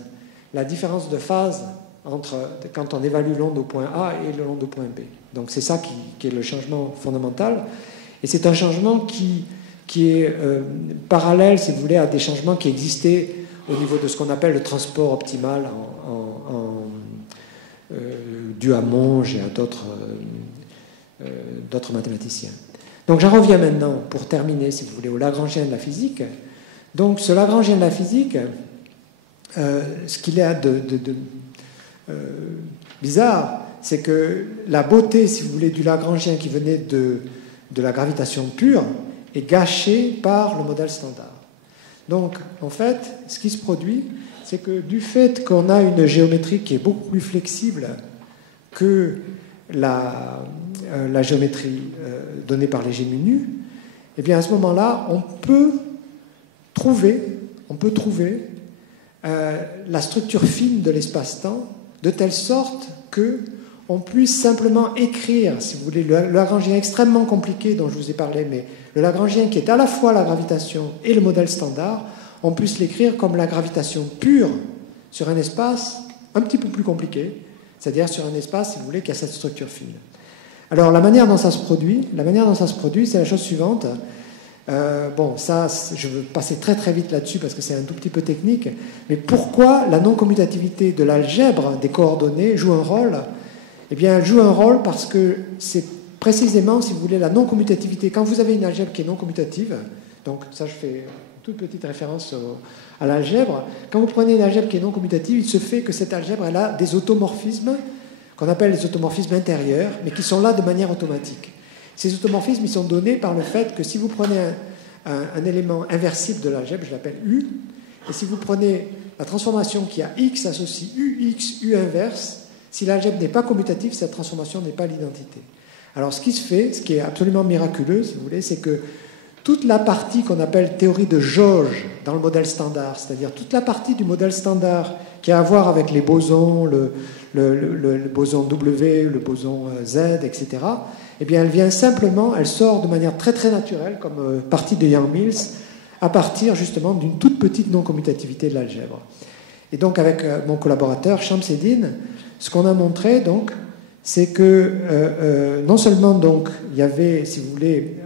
la différence de phase entre quand on évalue l'onde au point A et l'onde au point B. Donc c'est ça qui est le changement fondamental. Et c'est un changement qui est parallèle, si vous voulez, à des changements qui existaient au niveau de ce qu'on appelle le transport optimal dû à Monge et à d'autres mathématiciens. Donc j'en reviens maintenant, pour terminer, si vous voulez, au Lagrangien de la physique. Donc ce Lagrangien de la physique, ce qu'il y a de bizarre, c'est que la beauté, si vous voulez, du Lagrangien qui venait de la gravitation pure est gâchée par le modèle standard. Donc, en fait, ce qui se produit, c'est que du fait qu'on a une géométrie qui est beaucoup plus flexible que la géométrie donnée par les G-mu, eh bien, à ce moment-là, on peut trouver la structure fine de l'espace-temps de telle sorte qu'on puisse simplement écrire, si vous voulez, le Lagrangien extrêmement compliqué dont je vous ai parlé, mais le Lagrangien qui est à la fois la gravitation et le modèle standard, on puisse l'écrire comme la gravitation pure sur un espace un petit peu plus compliqué, c'est-à-dire sur un espace, si vous voulez, qui a cette structure fine. Alors, la manière dont ça se produit, c'est la chose suivante. Bon, ça, je veux passer très très vite là-dessus parce que c'est un tout petit peu technique. Mais pourquoi la non-commutativité de l'algèbre des coordonnées joue un rôle? Eh bien, elle joue un rôle parce que c'est précisément, si vous voulez, la non-commutativité. Quand vous avez une algèbre qui est non-commutative, donc ça, je fais une toute petite référence à l'algèbre. Quand vous prenez une algèbre qui est non-commutative, il se fait que cette algèbre, elle a des automorphismes qu'on appelle les automorphismes intérieurs, mais qui sont là de manière automatique. Ces automorphismes, ils sont donnés par le fait que si vous prenez un élément inversible de l'algèbre, je l'appelle U, et si vous prenez la transformation qui a X associe UX, U inverse, si l'algèbre n'est pas commutative, cette transformation n'est pas l'identité. Alors ce qui se fait, ce qui est absolument miraculeux, si vous voulez, c'est que toute la partie qu'on appelle théorie de jauge dans le modèle standard, c'est-à-dire toute la partie du modèle standard qui a à voir avec les bosons, le boson W, le boson Z, etc., eh bien, elle sort de manière très très naturelle, comme partie de Yang-Mills, à partir justement d'une toute petite non-commutativité de l'algèbre. Et donc, avec mon collaborateur, Shamseddine, ce qu'on a montré, donc, c'est que non seulement, donc, il y avait, si vous voulez,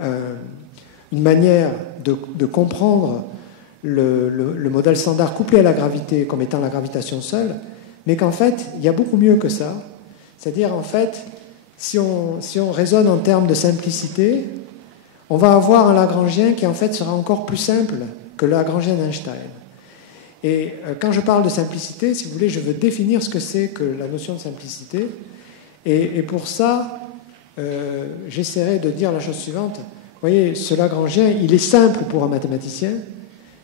une manière de comprendre le modèle standard couplé à la gravité comme étant la gravitation seule, mais qu'en fait, il y a beaucoup mieux que ça. C'est-à-dire, en fait, si on raisonne en termes de simplicité, on va avoir un Lagrangien qui, en fait, sera encore plus simple que le Lagrangien d'Einstein. Et quand je parle de simplicité, si vous voulez, je veux définir ce que c'est que la notion de simplicité. Et pour ça, j'essaierai de dire la chose suivante. Vous voyez, ce Lagrangien, il est simple pour un mathématicien,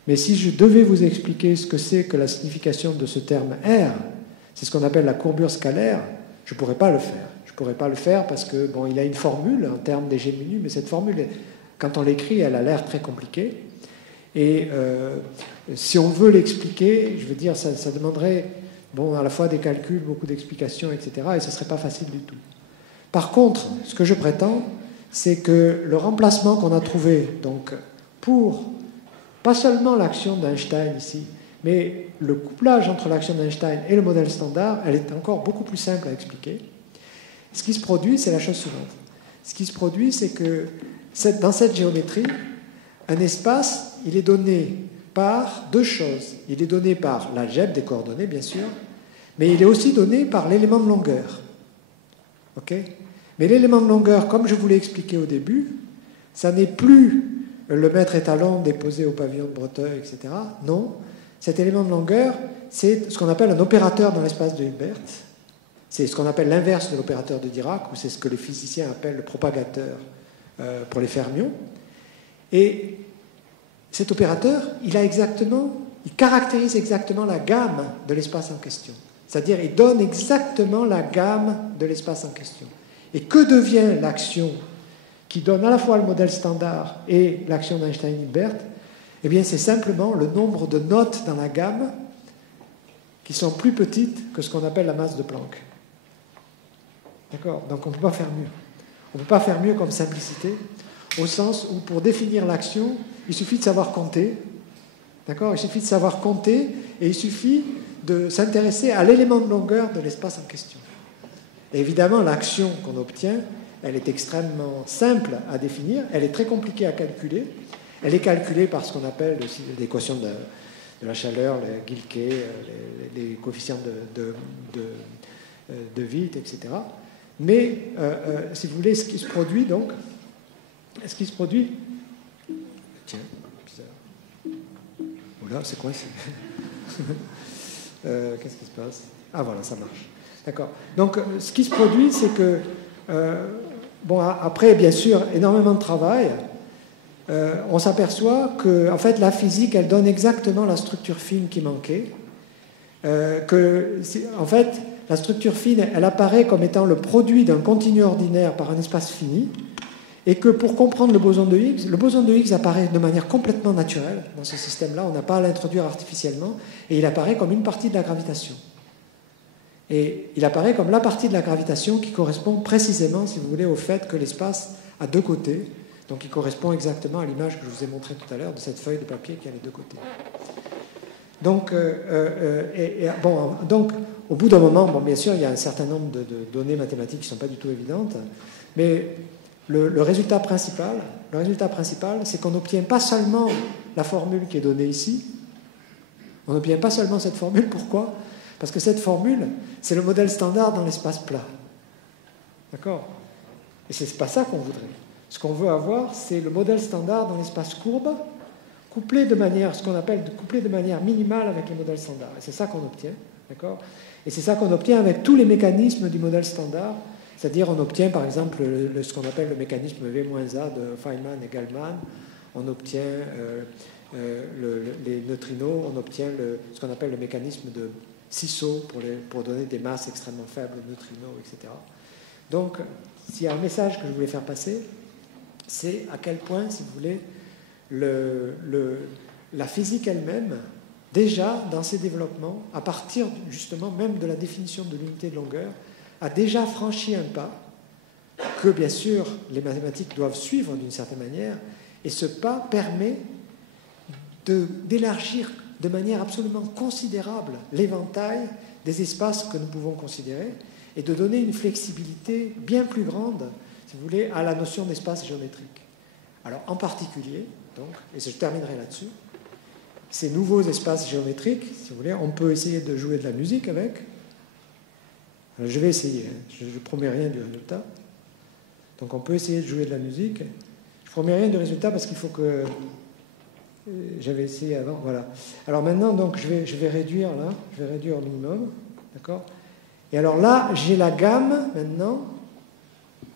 mais si je devais vous expliquer ce que c'est que la signification de ce terme R, c'est ce qu'on appelle la courbure scalaire, je ne pourrais pas le faire. Je ne pourrais pas le faire parce que, bon, il a une formule en termes des G minus, mais cette formule, quand on l'écrit, elle a l'air très compliquée. Et si on veut l'expliquer, je veux dire, ça demanderait, bon, à la fois des calculs, beaucoup d'explications, etc., et ce ne serait pas facile du tout. Par contre, ce que je prétends, c'est que le remplacement qu'on a trouvé, donc, pour pas seulement l'action d'Einstein ici, mais le couplage entre l'action d'Einstein et le modèle standard, elle est encore beaucoup plus simple à expliquer. Ce qui se produit, c'est la chose suivante. Ce qui se produit, c'est que dans cette géométrie, un espace, il est donné par deux choses. Il est donné par l'algèbre des coordonnées, bien sûr, mais il est aussi donné par l'élément de longueur. OK ? Mais l'élément de longueur, comme je vous l'ai expliqué au début, ça n'est plus le mètre étalon déposé au pavillon de Breteuil, etc. Non. Cet élément de longueur, c'est ce qu'on appelle un opérateur dans l'espace de Hilbert. C'est ce qu'on appelle l'inverse de l'opérateur de Dirac, ou c'est ce que les physiciens appellent le propagateur pour les fermions. Et cet opérateur, il caractérise exactement la gamme de l'espace en question. C'est-à-dire, il donne exactement la gamme de l'espace en question. Et que devient l'action qui donne à la fois le modèle standard et l'action d'Einstein-Hilbert? Eh bien, c'est simplement le nombre de notes dans la gamme qui sont plus petites que ce qu'on appelle la masse de Planck. D'accord? Donc, on ne peut pas faire mieux. On ne peut pas faire mieux comme simplicité, au sens où, pour définir l'action, il suffit de savoir compter. D'accord? Il suffit de savoir compter et il suffit de s'intéresser à l'élément de longueur de l'espace en question. Et évidemment, l'action qu'on obtient, elle est extrêmement simple à définir, elle est très compliquée à calculer. Elle est calculée par ce qu'on appelle l'équation de la chaleur, les Gilkey, les coefficients de Witt, etc. Mais, si vous voulez, ce qui se produit, donc, Tiens, bizarre. Oula, c'est quoi qu'est-ce qui se passe? Ah, voilà, ça marche. D'accord. Donc, ce qui se produit, c'est que, bon, après, bien sûr, énormément de travail, on s'aperçoit que, en fait, la physique, elle donne exactement la structure fine qui manquait. En fait, la structure fine, elle apparaît comme étant le produit d'un continu ordinaire par un espace fini, et que pour comprendre le boson de Higgs apparaît de manière complètement naturelle dans ce système-là, on n'a pas à l'introduire artificiellement, et il apparaît comme une partie de la gravitation. Et il apparaît comme la partie de la gravitation qui correspond précisément, si vous voulez, au fait que l'espace a deux côtés, donc il correspond exactement à l'image que je vous ai montrée tout à l'heure de cette feuille de papier qui a les deux côtés. Donc, donc, au bout d'un moment, bon, bien sûr, il y a un certain nombre de données mathématiques qui ne sont pas du tout évidentes, mais le résultat principal, c'est qu'on n'obtient pas seulement la formule qui est donnée ici, on n'obtient pas seulement cette formule. Pourquoi? Parce que cette formule, c'est le modèle standard dans l'espace plat. D'accord? Et ce n'est pas ça qu'on voudrait. Ce qu'on veut avoir, c'est le modèle standard dans l'espace courbe, couplé de manière, ce qu'on appelle couplé de manière minimale avec le modèle standard. Et c'est ça qu'on obtient. D'accord? Et c'est ça qu'on obtient avec tous les mécanismes du modèle standard. C'est-à-dire, on obtient par exemple ce qu'on appelle le mécanisme V-A de Feynman et Gell-Mann. On obtient les neutrinos, on obtient ce qu'on appelle le mécanisme de Ciso pour donner des masses extrêmement faibles aux neutrinos, etc. Donc, s'il y a un message que je voulais faire passer, c'est à quel point, si vous voulez, la physique elle-même, déjà dans ses développements, à partir justement même de la définition de l'unité de longueur, a déjà franchi un pas que, bien sûr, les mathématiques doivent suivre d'une certaine manière, et ce pas permet d'élargir de manière absolument considérable l'éventail des espaces que nous pouvons considérer et de donner une flexibilité bien plus grande, si vous voulez, à la notion d'espace géométrique. Alors, en particulier, donc, et je terminerai là-dessus, ces nouveaux espaces géométriques, si vous voulez, on peut essayer de jouer de la musique avec. Alors, je vais essayer, hein, je ne promets rien du résultat. Donc, on peut essayer de jouer de la musique. Je ne promets rien du résultat parce qu'il faut que... J'avais essayé avant, voilà. Alors maintenant, donc, je vais réduire là, je vais réduire au minimum, d'accord? Et alors là, j'ai la gamme maintenant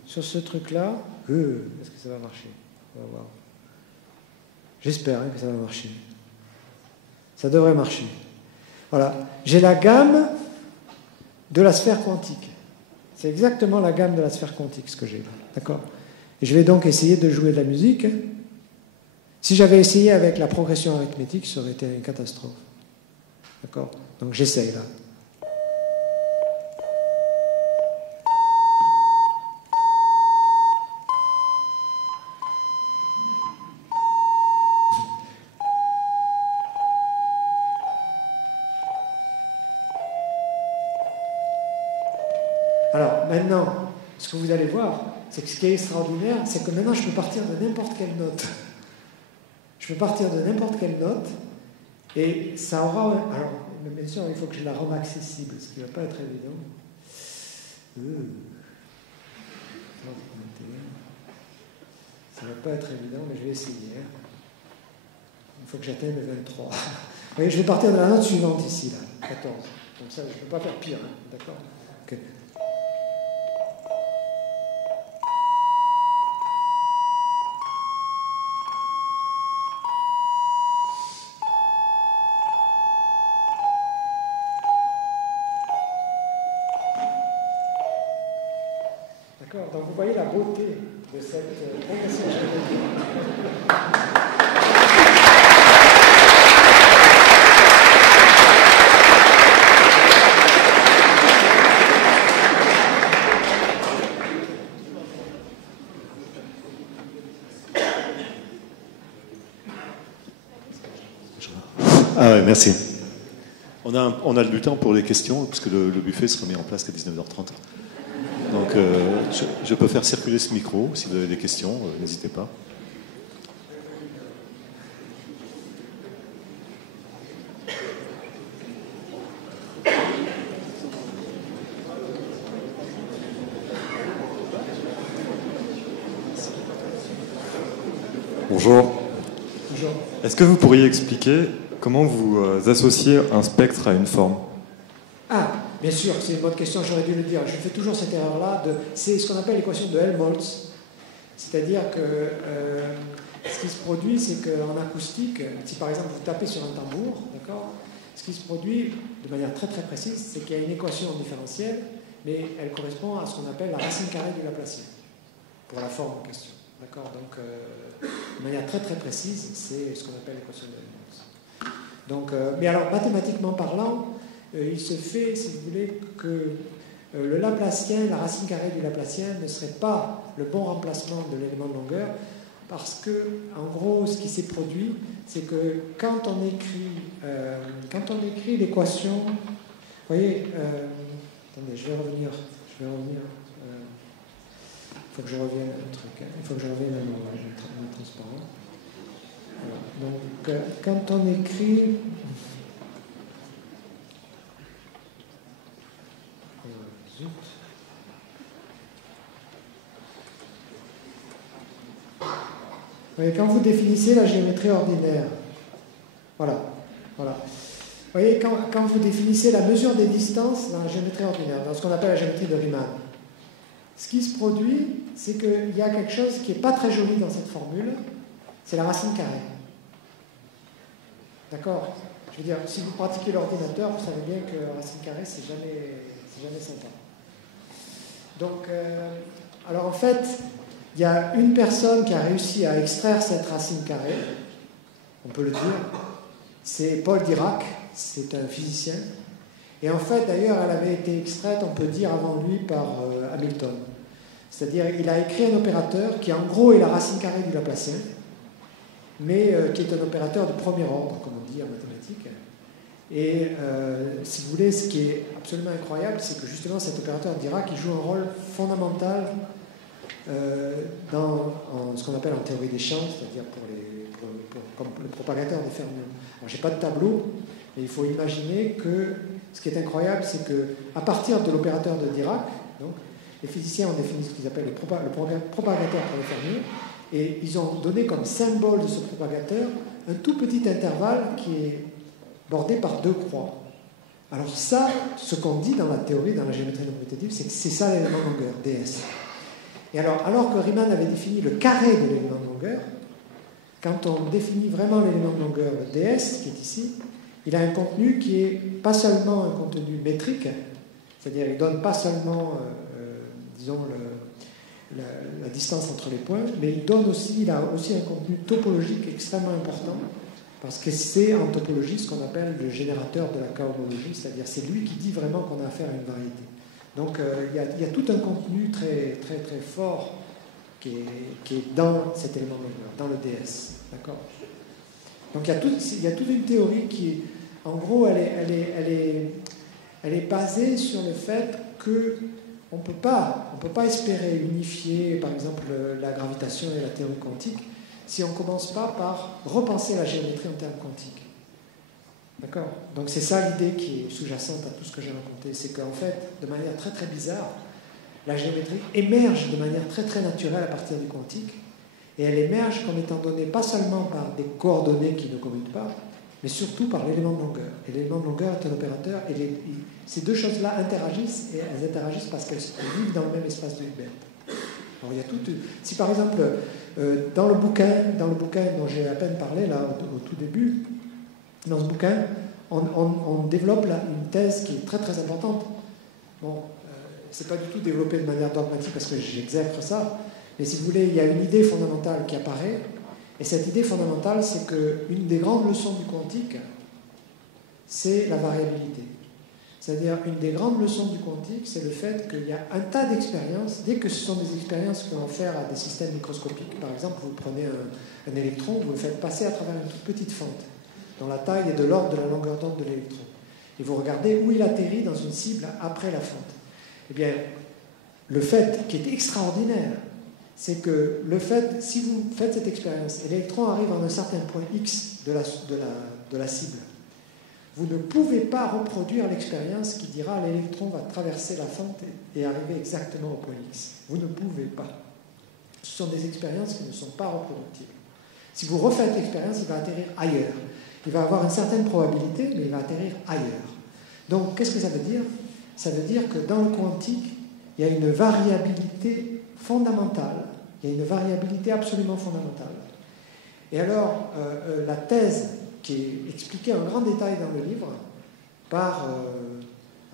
sur ce truc-là. Est-ce que ça va marcher? On va voir. J'espère que ça va marcher. Ça devrait marcher. Voilà. J'ai la gamme de la sphère quantique. C'est exactement la gamme de la sphère quantique, ce que j'ai là. D'accord? Et je vais donc essayer de jouer de la musique. Si j'avais essayé avec la progression arithmétique, ça aurait été une catastrophe. D'accord? Donc j'essaye là. Alors maintenant, ce que vous allez voir, c'est que ce qui est extraordinaire, c'est que maintenant je peux partir de n'importe quelle note. Je peux partir de n'importe quelle note et ça aura... Alors, bien sûr, il faut que je la rende accessible, ce qui ne va pas être évident. Ça ne va pas être évident, mais je vais essayer. Il faut que j'atteigne le 23. Vous voyez, je vais partir de la note suivante ici, là, 14. Donc ça, je ne peux pas faire pire, hein, d'accord? Okay. Donc vous voyez la beauté de cette progression géométrique. Ah ouais, merci. On a du temps pour les questions, parce que le buffet sera mis en place qu'à 19h30. Donc, je peux faire circuler ce micro. Si vous avez des questions, n'hésitez pas. Bonjour. Bonjour. Est-ce que vous pourriez expliquer comment vous associez un spectre à une forme? Ah, bien sûr, c'est une bonne question, j'aurais dû le dire. Je fais toujours cette erreur-là. C'est ce qu'on appelle l'équation de Helmholtz. C'est-à-dire que ce qui se produit, c'est qu'en acoustique, si par exemple vous tapez sur un tambour, d'accord, ce qui se produit de manière très très précise, c'est qu'il y a une équation différentielle, mais elle correspond à ce qu'on appelle la racine carrée du Laplacien, pour la forme en question. D'accord? Donc, de manière très très précise, c'est ce qu'on appelle l'équation de Helmholtz. Donc, mais alors, mathématiquement parlant, il se fait, si vous voulez, que le Laplacien, la racine carrée du Laplacien ne serait pas le bon remplacement de l'élément de longueur parce que, en gros, ce qui s'est produit, c'est que quand on écrit l'équation, vous voyez, attendez, je vais revenir. Il faut que je revienne à un truc. Il faut que je revienne à mon transparent. Voilà. Donc, quand on écrit. Zut. Oui, quand vous définissez la géométrie ordinaire, voilà. Vous voyez, quand vous définissez la mesure des distances dans la géométrie ordinaire, dans ce qu'on appelle la géométrie de Riemann, ce qui se produit, c'est qu'il y a quelque chose qui n'est pas très joli dans cette formule, c'est la racine carrée. D'accord? Je veux dire, si vous pratiquez l'ordinateur, vous savez bien que la racine carrée, c'est jamais sympa. Donc, alors en fait, il y a une personne qui a réussi à extraire cette racine carrée, on peut le dire, c'est Paul Dirac, c'est un physicien. Et en fait, d'ailleurs, elle avait été extraite, on peut dire, avant lui par Hamilton. C'est-à-dire, il a écrit un opérateur qui, en gros, est la racine carrée du Laplacien, mais qui est un opérateur de premier ordre, comme on dit en mathématiques. Et si vous voulez, ce qui est absolument incroyable, c'est que justement, cet opérateur Dirac, il joue un rôle fondamental dans ce qu'on appelle en théorie des champs, c'est-à-dire comme le propagateur des fermions. Alors, je n'ai pas de tableau, mais il faut imaginer que ce qui est incroyable, c'est qu'à partir de l'opérateur de Dirac, donc, les physiciens ont défini ce qu'ils appellent le propagateur pour les fermions, et ils ont donné comme symbole de ce propagateur un tout petit intervalle qui est bordé par deux croix. Alors ça, ce qu'on dit dans la théorie, dans la géométrie non commutative, c'est que c'est ça l'élément de longueur, ds. Et alors que Riemann avait défini le carré de l'élément de longueur, quand on définit vraiment l'élément de longueur, le ds, qui est ici, il a un contenu qui est pas seulement un contenu métrique, c'est-à-dire il ne donne pas seulement, disons, la distance entre les points, mais il a aussi un contenu topologique extrêmement important, parce que c'est en topologie ce qu'on appelle le générateur de la cohomologie, c'est-à-dire c'est lui qui dit vraiment qu'on a affaire à une variété. Donc il y a tout un contenu très, très, très fort qui est dans cet élément de longueur, dans le ds. D'accord ? Donc il y a toute une théorie qui, en gros, elle est basée sur le fait que on ne peut pas espérer unifier, par exemple, la gravitation et la théorie quantique si on ne commence pas par repenser la géométrie en termes quantiques. D'accord ? Donc c'est ça l'idée qui est sous-jacente à tout ce que j'ai raconté. C'est qu'en fait, de manière très très bizarre, la géométrie émerge de manière très très naturelle à partir du quantique, et elle émerge comme étant donnée pas seulement par des coordonnées qui ne commutent pas, mais surtout par l'élément de longueur. Et l'élément de longueur est un opérateur, et ces deux choses-là interagissent, et elles interagissent parce qu'elles vivent dans le même espace de Hilbert. Alors il y a tout. Si par exemple, dans le bouquin dont j'ai à peine parlé là au tout début, dans ce bouquin, on développe là une thèse qui est très très importante. Bon, c'est pas du tout développé de manière dogmatique parce que j'exècre ça, mais si vous voulez, il y a une idée fondamentale qui apparaît, et cette idée fondamentale, c'est qu'une des grandes leçons du quantique, c'est la variabilité. C'est-à-dire, une des grandes leçons du quantique, c'est le fait qu'il y a un tas d'expériences, dès que ce sont des expériences qui vont faire à des systèmes microscopiques. Par exemple, vous prenez un électron, vous le faites passer à travers une toute petite fente, dont la taille est de l'ordre de la longueur d'onde de l'électron. Et vous regardez où il atterrit dans une cible après la fente. Eh bien, le fait qui est extraordinaire, c'est que le fait, si vous faites cette expérience, et l'électron arrive à un certain point X de la cible, vous ne pouvez pas reproduire l'expérience qui dira l'électron va traverser la fente et arriver exactement au point X. Vous ne pouvez pas. Ce sont des expériences qui ne sont pas reproductibles. Si vous refaites l'expérience, il va atterrir ailleurs. Il va avoir une certaine probabilité, mais il va atterrir ailleurs. Donc, qu'est-ce que ça veut dire ? Ça veut dire que dans le quantique, il y a une variabilité fondamentale, il y a une variabilité absolument fondamentale. Et alors, la thèse qui est expliquée en grand détail dans le livre par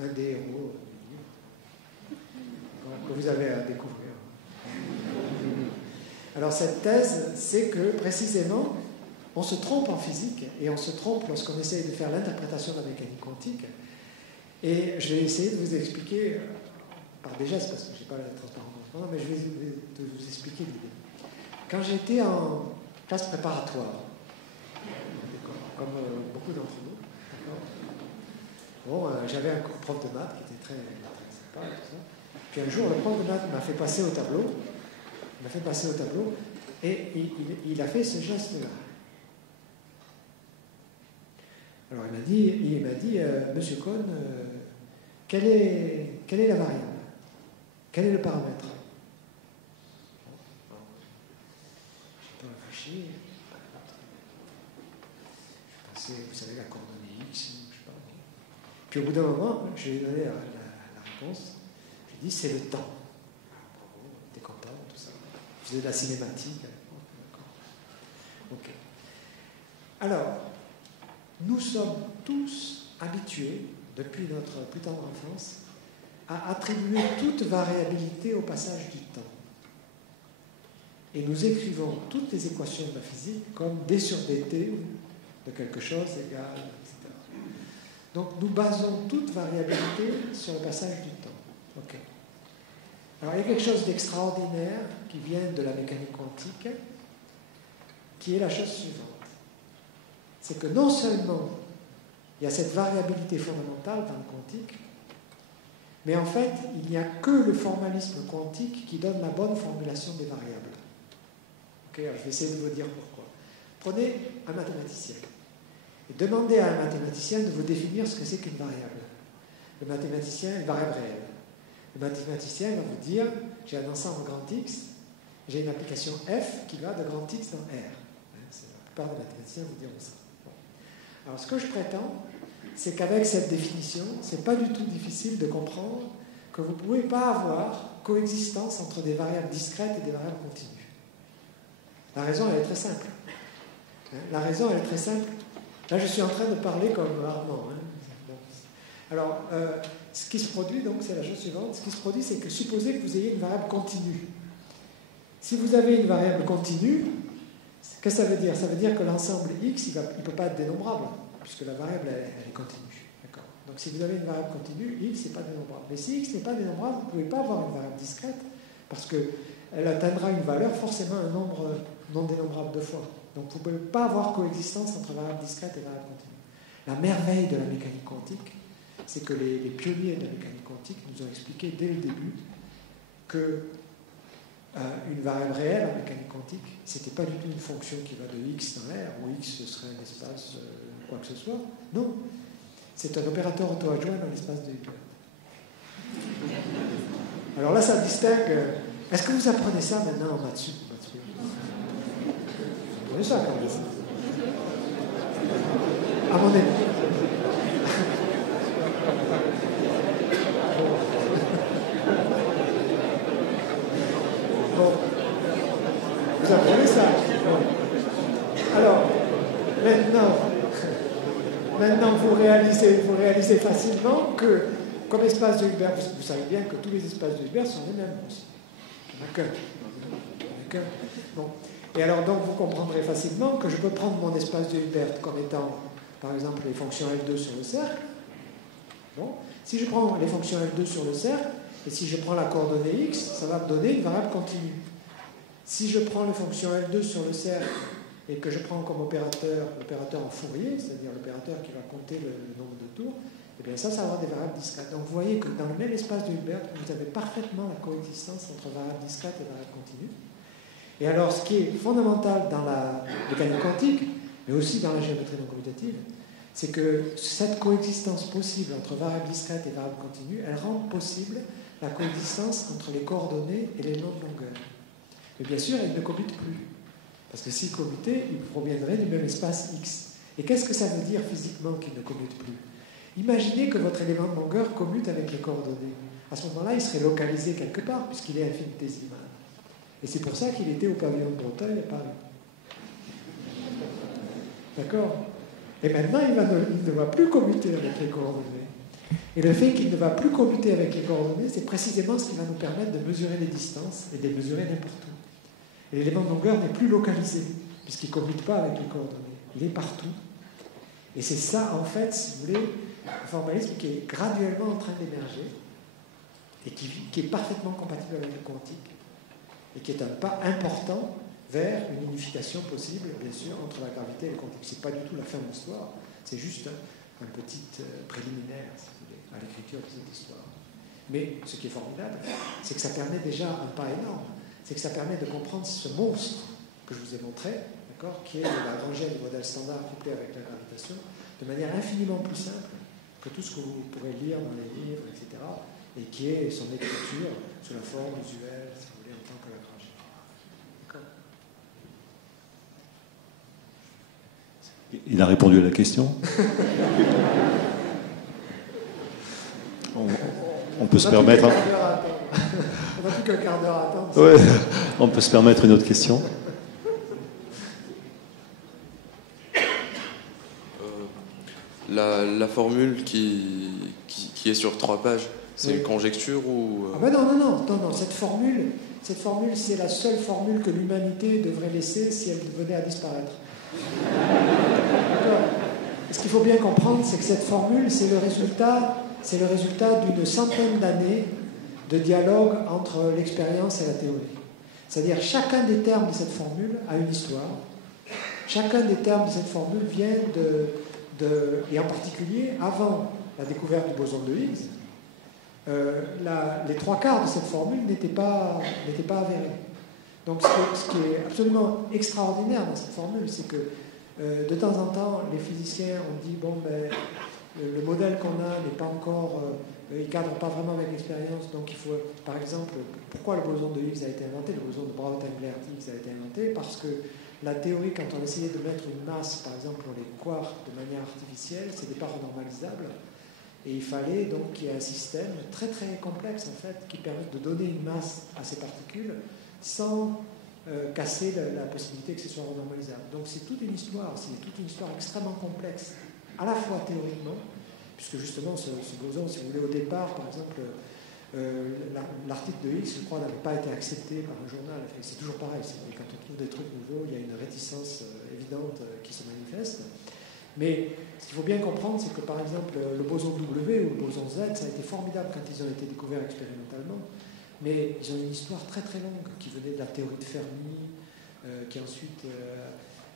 un des héros que vous avez à découvrir. Alors cette thèse, c'est que précisément, on se trompe en physique et on se trompe lorsqu'on essaye de faire l'interprétation de la mécanique quantique. Et je vais essayer de vous expliquer, par des gestes, parce que je n'ai pas la transparence, mais je vais vous expliquer l'idée. quand j'étais en classe préparatoire, comme beaucoup d'entre nous, bon, j'avais un prof de maths qui était très sympa et tout ça. Puis un jour, le prof de maths m'a fait passer au tableau. Il m'a fait passer au tableau et il a fait ce geste-là. Alors il m'a dit, Monsieur Cohn, quelle est la variable? Quel est le paramètre? J'ai pas réfléchi. Je pensais, vous savez, la coordonnée X, je sais pas. Puis au bout d'un moment, je lui ai donné la réponse. Je lui ai dit, c'est le temps. Bravo, t'es content, tout ça. Je faisais de la cinématique. Ok. Alors, nous sommes tous habitués, depuis notre plus tendre enfance, à attribuer toute variabilité au passage du temps. Et nous écrivons toutes les équations de la physique comme d sur dt de quelque chose égale, etc. Donc nous basons toute variabilité sur le passage du temps. Okay. Alors il y a quelque chose d'extraordinaire qui vient de la mécanique quantique, qui est la chose suivante. C'est que non seulement il y a cette variabilité fondamentale dans le quantique, mais en fait, il n'y a que le formalisme quantique qui donne la bonne formulation des variables. Okay, alors je vais essayer de vous dire pourquoi. Prenez un mathématicien et demandez à un mathématicien de vous définir ce que c'est qu'une variable. Le mathématicien, une variable réelle. Le mathématicien va vous dire, j'ai un ensemble grand X, j'ai une application F qui va de grand X dans R. La plupart des mathématiciens vous diront ça. Bon. Alors ce que je prétends, c'est qu'avec cette définition, ce n'est pas du tout difficile de comprendre que vous ne pouvez pas avoir coexistence entre des variables discrètes et des variables continues. La raison, elle est très simple. La raison, elle est très simple. Là, je suis en train de parler comme Armand. Alors, ce qui se produit, donc, c'est la chose suivante. Ce qui se produit, c'est que supposez que vous ayez une variable continue. Si vous avez une variable continue, qu'est-ce que ça veut dire? Ça veut dire que l'ensemble X, il ne peut pas être dénombrable, puisque la variable, elle est continue. D'accord. Donc, si vous avez une variable continue, X n'est pas dénombrable. Mais si X n'est pas dénombrable, vous ne pouvez pas avoir une variable discrète, parce qu'elle atteindra une valeur, forcément un nombre non dénombrable deux fois. Donc, vous ne pouvez pas avoir coexistence entre variable discrète et variable continue. La merveille de la mécanique quantique, c'est que les pionniers de la mécanique quantique nous ont expliqué dès le début que une variable réelle en mécanique quantique, ce n'était pas du tout une fonction qui va de x dans R, où x ce serait un espace, quoi que ce soit. Non, c'est un opérateur auto-adjoint dans l'espace de Hilbert. Alors là, ça distingue. Est-ce que vous apprenez ça maintenant en maths sup? Vous apprenez ça quand même. À mon avis. Bon. Vous apprenez ça. Bon. Alors, maintenant vous réalisez facilement que, comme espace de Hilbert, vous savez bien que tous les espaces de Hilbert sont les mêmes aussi. D'accord. Bon. Et alors, donc, vous comprendrez facilement que je peux prendre mon espace de Hilbert comme étant, par exemple, les fonctions L2 sur le cercle. Bon. Si je prends les fonctions L2 sur le cercle, et si je prends la coordonnée x, ça va me donner une variable continue. Si je prends les fonctions L2 sur le cercle, et que je prends comme opérateur l'opérateur en Fourier, c'est-à-dire l'opérateur qui va compter le nombre de tours, et bien ça va avoir des variables discrètes. Donc vous voyez que dans le même espace de Hilbert, vous avez parfaitement la coexistence entre variables discrètes et variables continues. Et alors, ce qui est fondamental dans la mécanique quantique, mais aussi dans la géométrie non commutative, c'est que cette coexistence possible entre variables discrètes et variables continues, elle rend possible la coexistence entre les coordonnées et les noms de longueur. Mais bien sûr, elles ne commutent plus. Parce que s'ils commutaient, ils proviendraient du même espace X. Et qu'est-ce que ça veut dire physiquement qu'ils ne commutent plus? Imaginez que votre élément de longueur commute avec les coordonnées. À ce moment-là, il serait localisé quelque part, puisqu'il est infinitésimal. Et c'est pour ça qu'il était au pavillon de Breteuil à Paris. D'accord? Et maintenant, il ne va plus commuter avec les coordonnées. Et le fait qu'il ne va plus commuter avec les coordonnées, c'est précisément ce qui va nous permettre de mesurer les distances et de les mesurer n'importe où. Et l'élément de longueur n'est plus localisé, puisqu'il ne commute pas avec les coordonnées. Il est partout. Et c'est ça, en fait, si vous voulez, un formalisme qui est graduellement en train d'émerger et qui est parfaitement compatible avec le quantique et qui est un pas important vers une unification possible, bien sûr, entre la gravité et le quantique. Ce n'est pas du tout la fin de l'histoire, c'est juste un petit préliminaire, si vous voulez, à l'écriture de cette histoire. Mais ce qui est formidable, c'est que ça permet déjà un pas énorme. C'est que ça permet de comprendre ce monstre que je vous ai montré, d'accord, qui est la Lagrangienne du modèle standard couplé avec la gravitation, de manière infiniment plus simple que tout ce que vous pourrez lire dans les livres, etc., et qui est son écriture sous la forme usuelle, si vous voulez, en tant que Lagrangienne. D'accord ? Il a répondu à la question. On peut se permettre. On n'a plus qu'un quart d'heure à attendre. Ouais, on peut se permettre une autre question. La formule qui est sur 3 pages, c'est une conjecture ou... Ah ben non, cette formule, c'est la seule formule que l'humanité devrait laisser si elle venait à disparaître. Ce qu'il faut bien comprendre, c'est que cette formule, c'est le résultat d'une centaine d'années de dialogue entre l'expérience et la théorie. C'est-à-dire, chacun des termes de cette formule a une histoire. Chacun des termes de cette formule vient et en particulier, avant la découverte du boson de Higgs, les 3/4 de cette formule n'étaient pas avérés. Donc ce qui est absolument extraordinaire dans cette formule, c'est que de temps en temps, les physiciens ont dit, bon, ben, le modèle qu'on a n'est pas encore... il ne cadre pas vraiment avec l'expérience, donc il faut, par exemple, pourquoi le boson de Higgs a été inventé? Le boson de Braun-Englert-Higgs a été inventé parce que la théorie, quand on essayait de mettre une masse, par exemple pour les quarks, de manière artificielle, ce n'était pas renormalisable. Et il fallait donc qu'il y ait un système très très complexe, en fait, qui permette de donner une masse à ces particules sans casser la possibilité que ce soit renormalisable. Donc c'est toute une histoire extrêmement complexe, à la fois théoriquement, puisque justement ce boson, si vous voulez, au départ, par exemple, l'article de Higgs, je crois, n'avait pas été accepté par un journal. C'est toujours pareil, quand on trouve des trucs nouveaux, il y a une réticence évidente qui se manifeste. Mais ce qu'il faut bien comprendre, c'est que par exemple le boson W ou le boson Z, ça a été formidable quand ils ont été découverts expérimentalement, mais ils ont une histoire très très longue qui venait de la théorie de Fermi, qui ensuite,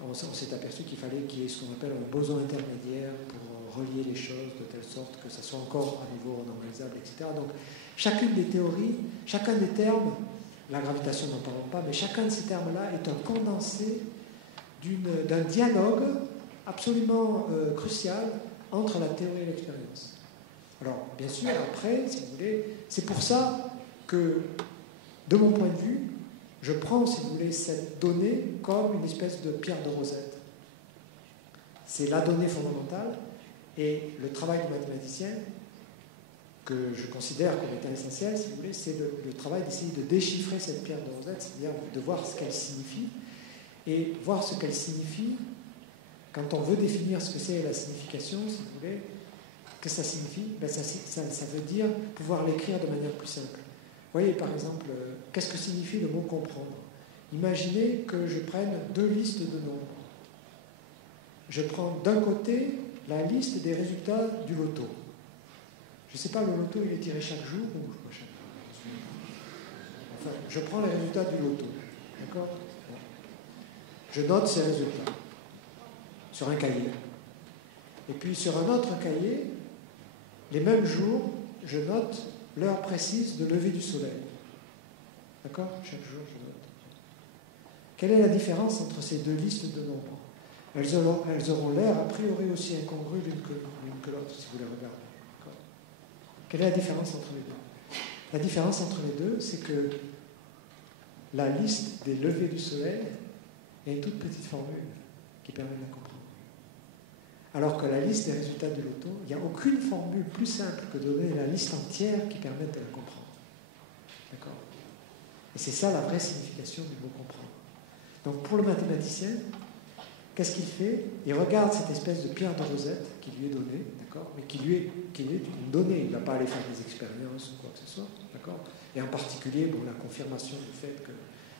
on s'est aperçu qu'il fallait qu'il y ait ce qu'on appelle un boson intermédiaire pour relier les choses de telle sorte que ça soit encore à niveau normalisable, etc. Donc chacune des théories, chacun des termes, la gravitation n'en parlons pas, mais chacun de ces termes-là est un condensé d'un dialogue absolument crucial entre la théorie et l'expérience. Alors, bien sûr, après, si vous voulez, c'est pour ça que, de mon point de vue, je prends, si vous voulez, cette donnée comme une espèce de pierre de Rosette. C'est la donnée fondamentale, et le travail du mathématicien, que je considère comme étant essentiel, si vous voulez, c'est le travail d'essayer de déchiffrer cette pierre de Rosette, c'est-à-dire de voir ce qu'elle signifie, et voir ce qu'elle signifie. Quand on veut définir ce que c'est la signification, si vous voulez, que ça signifie, ben ça veut dire pouvoir l'écrire de manière plus simple. Vous voyez, par exemple, qu'est-ce que signifie le mot comprendre? Imaginez que je prenne 2 listes de nombres. Je prends d'un côté la liste des résultats du loto. Je ne sais pas, le loto, il est tiré chaque jour ou chaque jour? Enfin, je prends les résultats du loto. D'accord? Je note ces résultats sur un cahier. Et puis sur un autre cahier, les mêmes jours, je note l'heure précise de lever du soleil. D'accord? Chaque jour, je note. Quelle est la différence entre ces 2 listes de nombres? Elles auront l'air, a priori, aussi incongrues l'une que l'autre, si vous les regardez. Quelle est la différence entre les deux? La différence entre les deux, c'est que la liste des levées du soleil est une toute petite formule qui permet de la comprendre. Alors que la liste des résultats du loto, il n'y a aucune formule plus simple que de donner la liste entière qui permette de la comprendre. D'accord? Et c'est ça la vraie signification du mot comprendre. Donc pour le mathématicien, qu'est-ce qu'il fait? Il regarde cette espèce de pierre de Rosette qui lui est donnée, d'accord, mais qui est une donnée. Il ne va pas aller faire des expériences ou quoi que ce soit, d'accord. Et en particulier, bon, la confirmation du fait que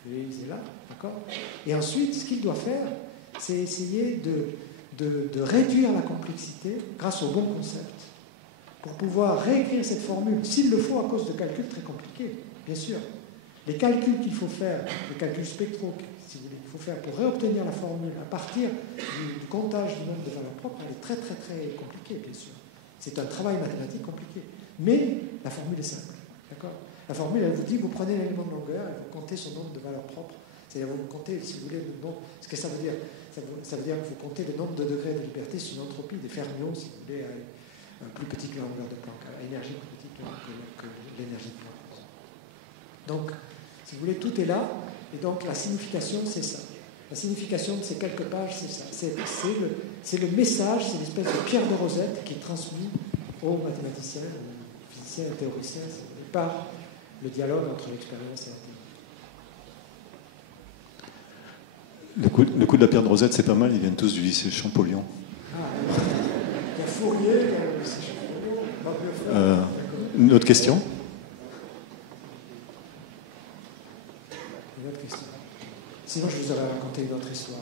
le Higgs est là, d'accord. Et ensuite, ce qu'il doit faire, c'est essayer de réduire la complexité grâce au bon concept pour pouvoir réécrire cette formule, s'il le faut, à cause de calculs très compliqués, bien sûr. Les calculs qu'il faut faire, les calculs spectraux, si vous voulez, qu'il faut faire pour réobtenir la formule à partir du comptage du nombre de valeurs propres, elle est très très très compliquée, bien sûr. C'est un travail mathématique compliqué. Mais la formule est simple. D'accord ? La formule, elle vous dit, vous prenez l'élément de longueur et vous comptez son nombre de valeurs propres. C'est-à-dire, vous comptez, si vous voulez, le nombre. Ce que ça veut dire, ça veut dire que vous comptez le nombre de degrés de liberté sur une entropie des fermions, si vous voulez, plus petit que la longueur de Planck, à énergie plus petite que l'énergie de Planck. Donc, si vous voulez, tout est là, et donc la signification, c'est ça. La signification de ces quelques pages, c'est ça. C'est le message, c'est l'espèce de pierre de Rosette qui est transmis aux mathématiciens, aux physiciens et théoriciens, par le dialogue entre l'expérience et la théorie. Le coup de la pierre de Rosette, c'est pas mal, ils viennent tous du lycée Champollion. Ah, il y a Fourier, il y a le lycée Champollion. Une autre question ? Une autre question. Sinon, je vous aurais raconté une autre histoire.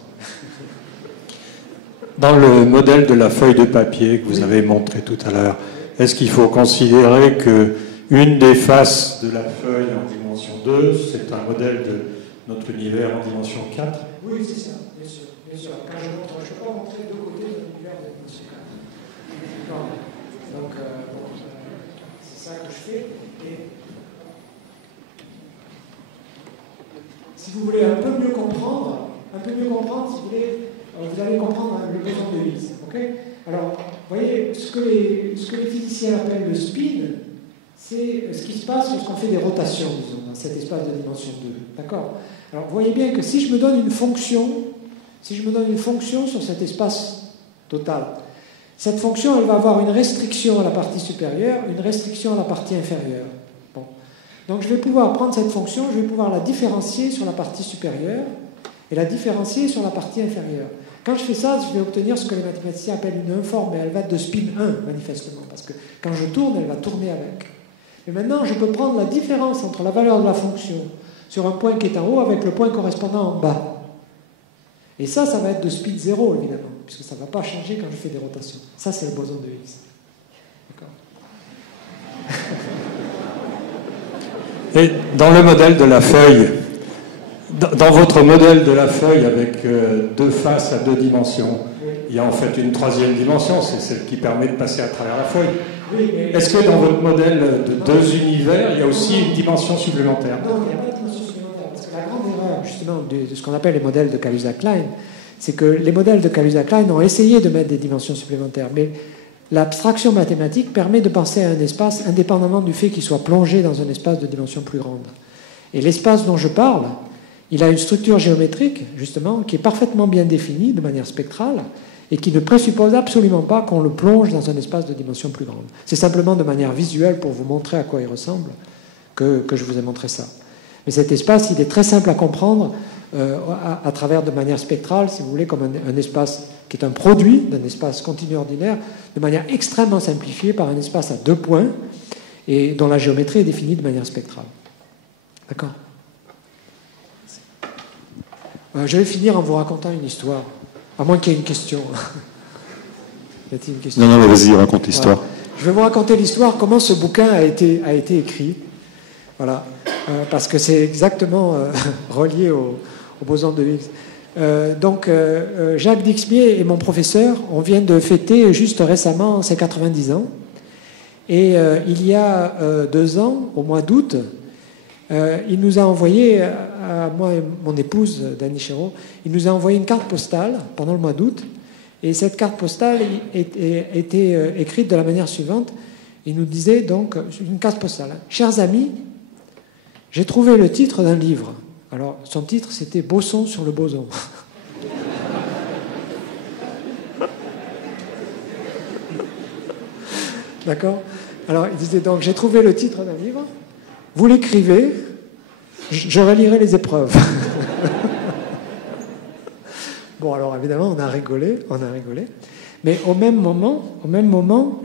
Dans le modèle de la feuille de papier que vous avez montré tout à l'heure, est-ce qu'il faut considérer qu'une des faces de la feuille en dimension 2, c'est un modèle de notre univers en dimension 4 ? Oui, c'est ça, bien sûr. Bien sûr. Quand je montre, je ne peux pas montrer deux côtés de l'univers de dimension 4. Non. Donc, c'est ça que je fais. Et si vous voulez un peu mieux comprendre, si vous voulez, vous allez comprendre le boson de Higgs. Okay. Alors, vous voyez, ce que les physiciens appellent le spin, c'est ce qui se passe lorsqu'on fait des rotations, disons, dans cet espace de dimension 2. D'accord ? Alors, vous voyez bien que si je me donne une fonction sur cet espace total, cette fonction, elle va avoir une restriction à la partie supérieure, une restriction à la partie inférieure. Bon. Donc, je vais pouvoir prendre cette fonction, je vais pouvoir la différencier sur la partie supérieure et la différencier sur la partie inférieure. Quand je fais ça, je vais obtenir ce que les mathématiciens appellent une informe, mais elle va de spin 1, manifestement, parce que quand je tourne, elle va tourner avec. Et maintenant, je peux prendre la différence entre la valeur de la fonction sur un point qui est en haut avec le point correspondant en bas. Et ça va être de spin 0, évidemment, puisque ça ne va pas changer quand je fais des rotations. Ça, c'est le boson de Higgs. D'accord ? Et dans le modèle de la feuille, dans votre modèle de la feuille avec deux faces à deux dimensions, il y a en fait une troisième dimension, c'est celle qui permet de passer à travers la feuille. Oui, mais... Est-ce que dans votre modèle de deux univers, il y a aussi une dimension supplémentaire ? Non, il n'y a pas de dimension supplémentaire. Parce que la grande erreur, justement, de ce qu'on appelle les modèles de Kaluza-Klein, c'est que les modèles de Kaluza-Klein ont essayé de mettre des dimensions supplémentaires. Mais l'abstraction mathématique permet de penser à un espace indépendamment du fait qu'il soit plongé dans un espace de dimension plus grande. Et l'espace dont je parle, il a une structure géométrique, justement, qui est parfaitement bien définie de manière spectrale et qui ne présuppose absolument pas qu'on le plonge dans un espace de dimension plus grande. C'est simplement de manière visuelle pour vous montrer à quoi il ressemble que je vous ai montré ça. Mais cet espace, il est très simple à comprendre à travers de manière spectrale, si vous voulez, comme un espace qui est un produit d'un espace continu ordinaire, de manière extrêmement simplifiée par un espace à deux points et dont la géométrie est définie de manière spectrale. D'accord ? Je vais finir en vous racontant une histoire, à moins qu'il y ait une question. Y a-t-il une question ? Non, vas-y, raconte l'histoire. Voilà. Je vais vous raconter l'histoire, comment ce bouquin a été écrit. Voilà. Parce que c'est exactement relié au boson de Higgs. Donc, Jacques Dixmier est mon professeur. On vient de fêter juste récemment ses 90 ans. Et il y a 2 ans, au mois d'août, il nous a envoyé, à moi et mon épouse, Dany Chéreau, il nous a envoyé une carte postale pendant le mois d'août. Et cette carte postale était écrite de la manière suivante. Il nous disait donc, une carte postale, hein, « Chers amis, j'ai trouvé le titre d'un livre. » Alors, son titre, c'était « Bosson sur le boson ». D'accord ? Alors, il disait donc, j'ai trouvé le titre d'un livre, vous l'écrivez, je relirai les épreuves. Bon, alors évidemment, on a rigolé. Mais au même moment,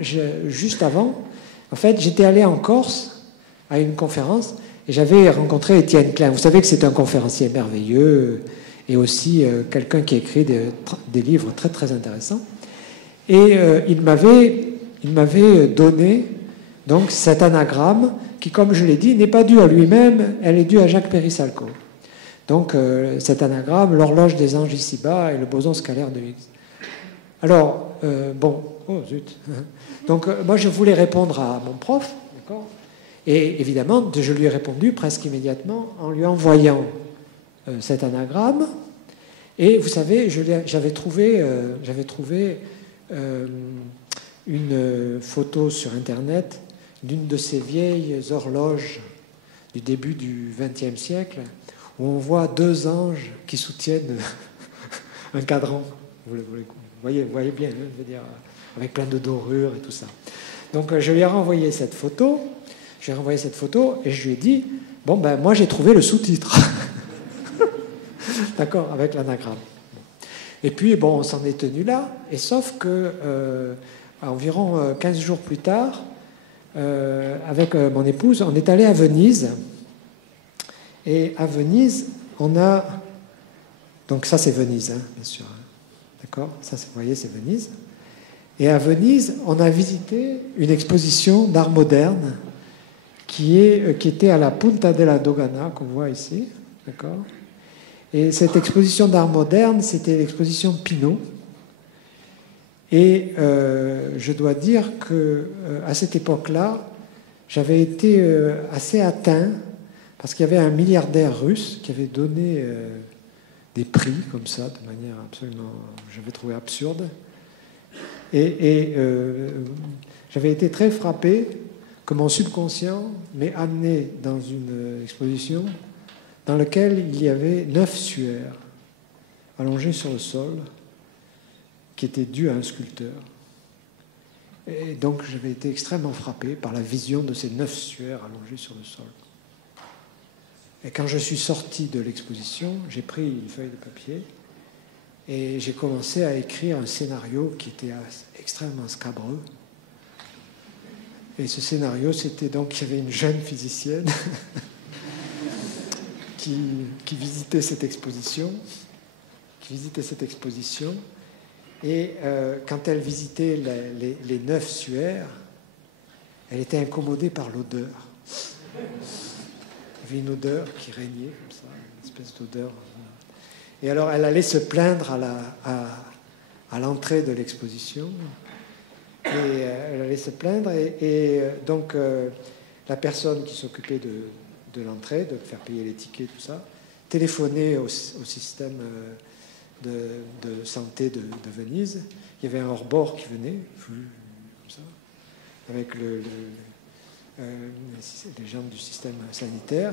juste avant, en fait, j'étais allé en Corse à une conférence et j'avais rencontré Étienne Klein. Vous savez que c'est un conférencier merveilleux et aussi quelqu'un qui écrit des livres très très intéressants. Et il m'avait donné donc cet anagramme qui, comme je l'ai dit, n'est pas dû à lui-même, elle est due à Jacques Périssalco. Donc cet anagramme, l'horloge des anges ici-bas et le boson scalaire de Higgs. Alors, oh zut. Donc moi je voulais répondre à mon prof, d'accord ? Et évidemment, je lui ai répondu presque immédiatement en lui envoyant cet anagramme. Et vous savez, j'avais trouvé une photo sur Internet d'une de ces vieilles horloges du début du XXe siècle où on voit deux anges qui soutiennent un cadran. Vous voyez bien, hein, je veux dire, avec plein de dorures et tout ça. Donc je lui ai renvoyé cette photo. Et je lui ai dit, bon ben moi j'ai trouvé le sous-titre. D'accord, avec l'anagramme. Et puis bon, on s'en est tenu là, et sauf que environ 15 jours plus tard, avec mon épouse, on est allé à Venise. Et à Venise, on a... Donc ça c'est Venise, hein, bien sûr. D'accord, ça vous voyez c'est Venise. Et à Venise, on a visité une exposition d'art moderne qui était à la Punta della Dogana, qu'on voit ici, d'accord. Et cette exposition d'art moderne, c'était l'exposition Pinault. Et je dois dire que à cette époque-là, j'avais été assez atteint parce qu'il y avait un milliardaire russe qui avait donné des prix comme ça, de manière absolument, j'avais trouvé absurde. Et j'avais été très frappé que mon subconscient m'ait amené dans une exposition dans laquelle il y avait 9 suaires allongées sur le sol qui étaient dues à un sculpteur. Et donc j'avais été extrêmement frappé par la vision de ces 9 suaires allongées sur le sol. Et quand je suis sorti de l'exposition, j'ai pris une feuille de papier et j'ai commencé à écrire un scénario qui était extrêmement scabreux. Et ce scénario, c'était donc qu'il y avait une jeune physicienne qui visitait cette exposition. Et quand elle visitait les 9 suaires, elle était incommodée par l'odeur. Il y avait une odeur qui régnait comme ça, une espèce d'odeur. Et alors elle allait se plaindre à l'entrée de l'exposition. Et elle allait se plaindre. Et donc la personne qui s'occupait de l'entrée, de faire payer les tickets, tout ça, téléphonait au système de santé de Venise. Il y avait un hors-bord qui venait, comme ça, avec les gens du système sanitaire.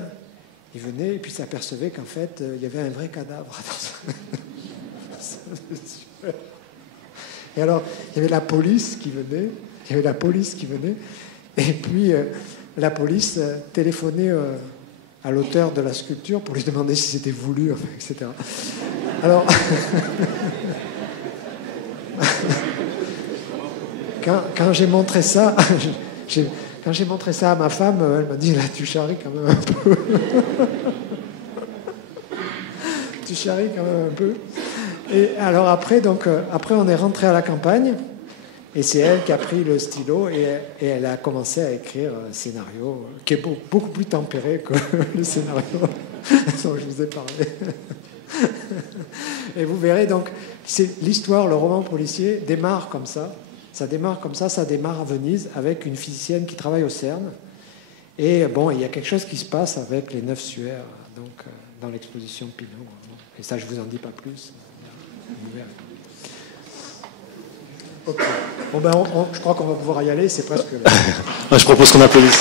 Ils venaient et puis s'apercevaient qu'en fait, il y avait un vrai cadavre dans ça. Et alors, il y avait la police qui venait. Et puis, la police téléphonait à l'auteur de la sculpture pour lui demander si c'était voulu, etc. Alors, quand j'ai montré ça, à ma femme, elle m'a dit, là, tu charries quand même un peu. Tu charries quand même un peu. Et alors après, on est rentré à la campagne, et c'est elle qui a pris le stylo et elle a commencé à écrire un scénario qui est beaucoup plus tempéré que le scénario dont je vous ai parlé. Et vous verrez donc, c'est l'histoire, le roman policier démarre comme ça. Ça démarre à Venise avec une physicienne qui travaille au CERN. Et bon, il y a quelque chose qui se passe avec les 9 suaires, donc dans l'exposition Pinault. Et ça, je vous en dis pas plus. Vous verrez. Ok. Bon ben, je crois qu'on va pouvoir y aller. C'est presque. Je propose qu'on applaudisse.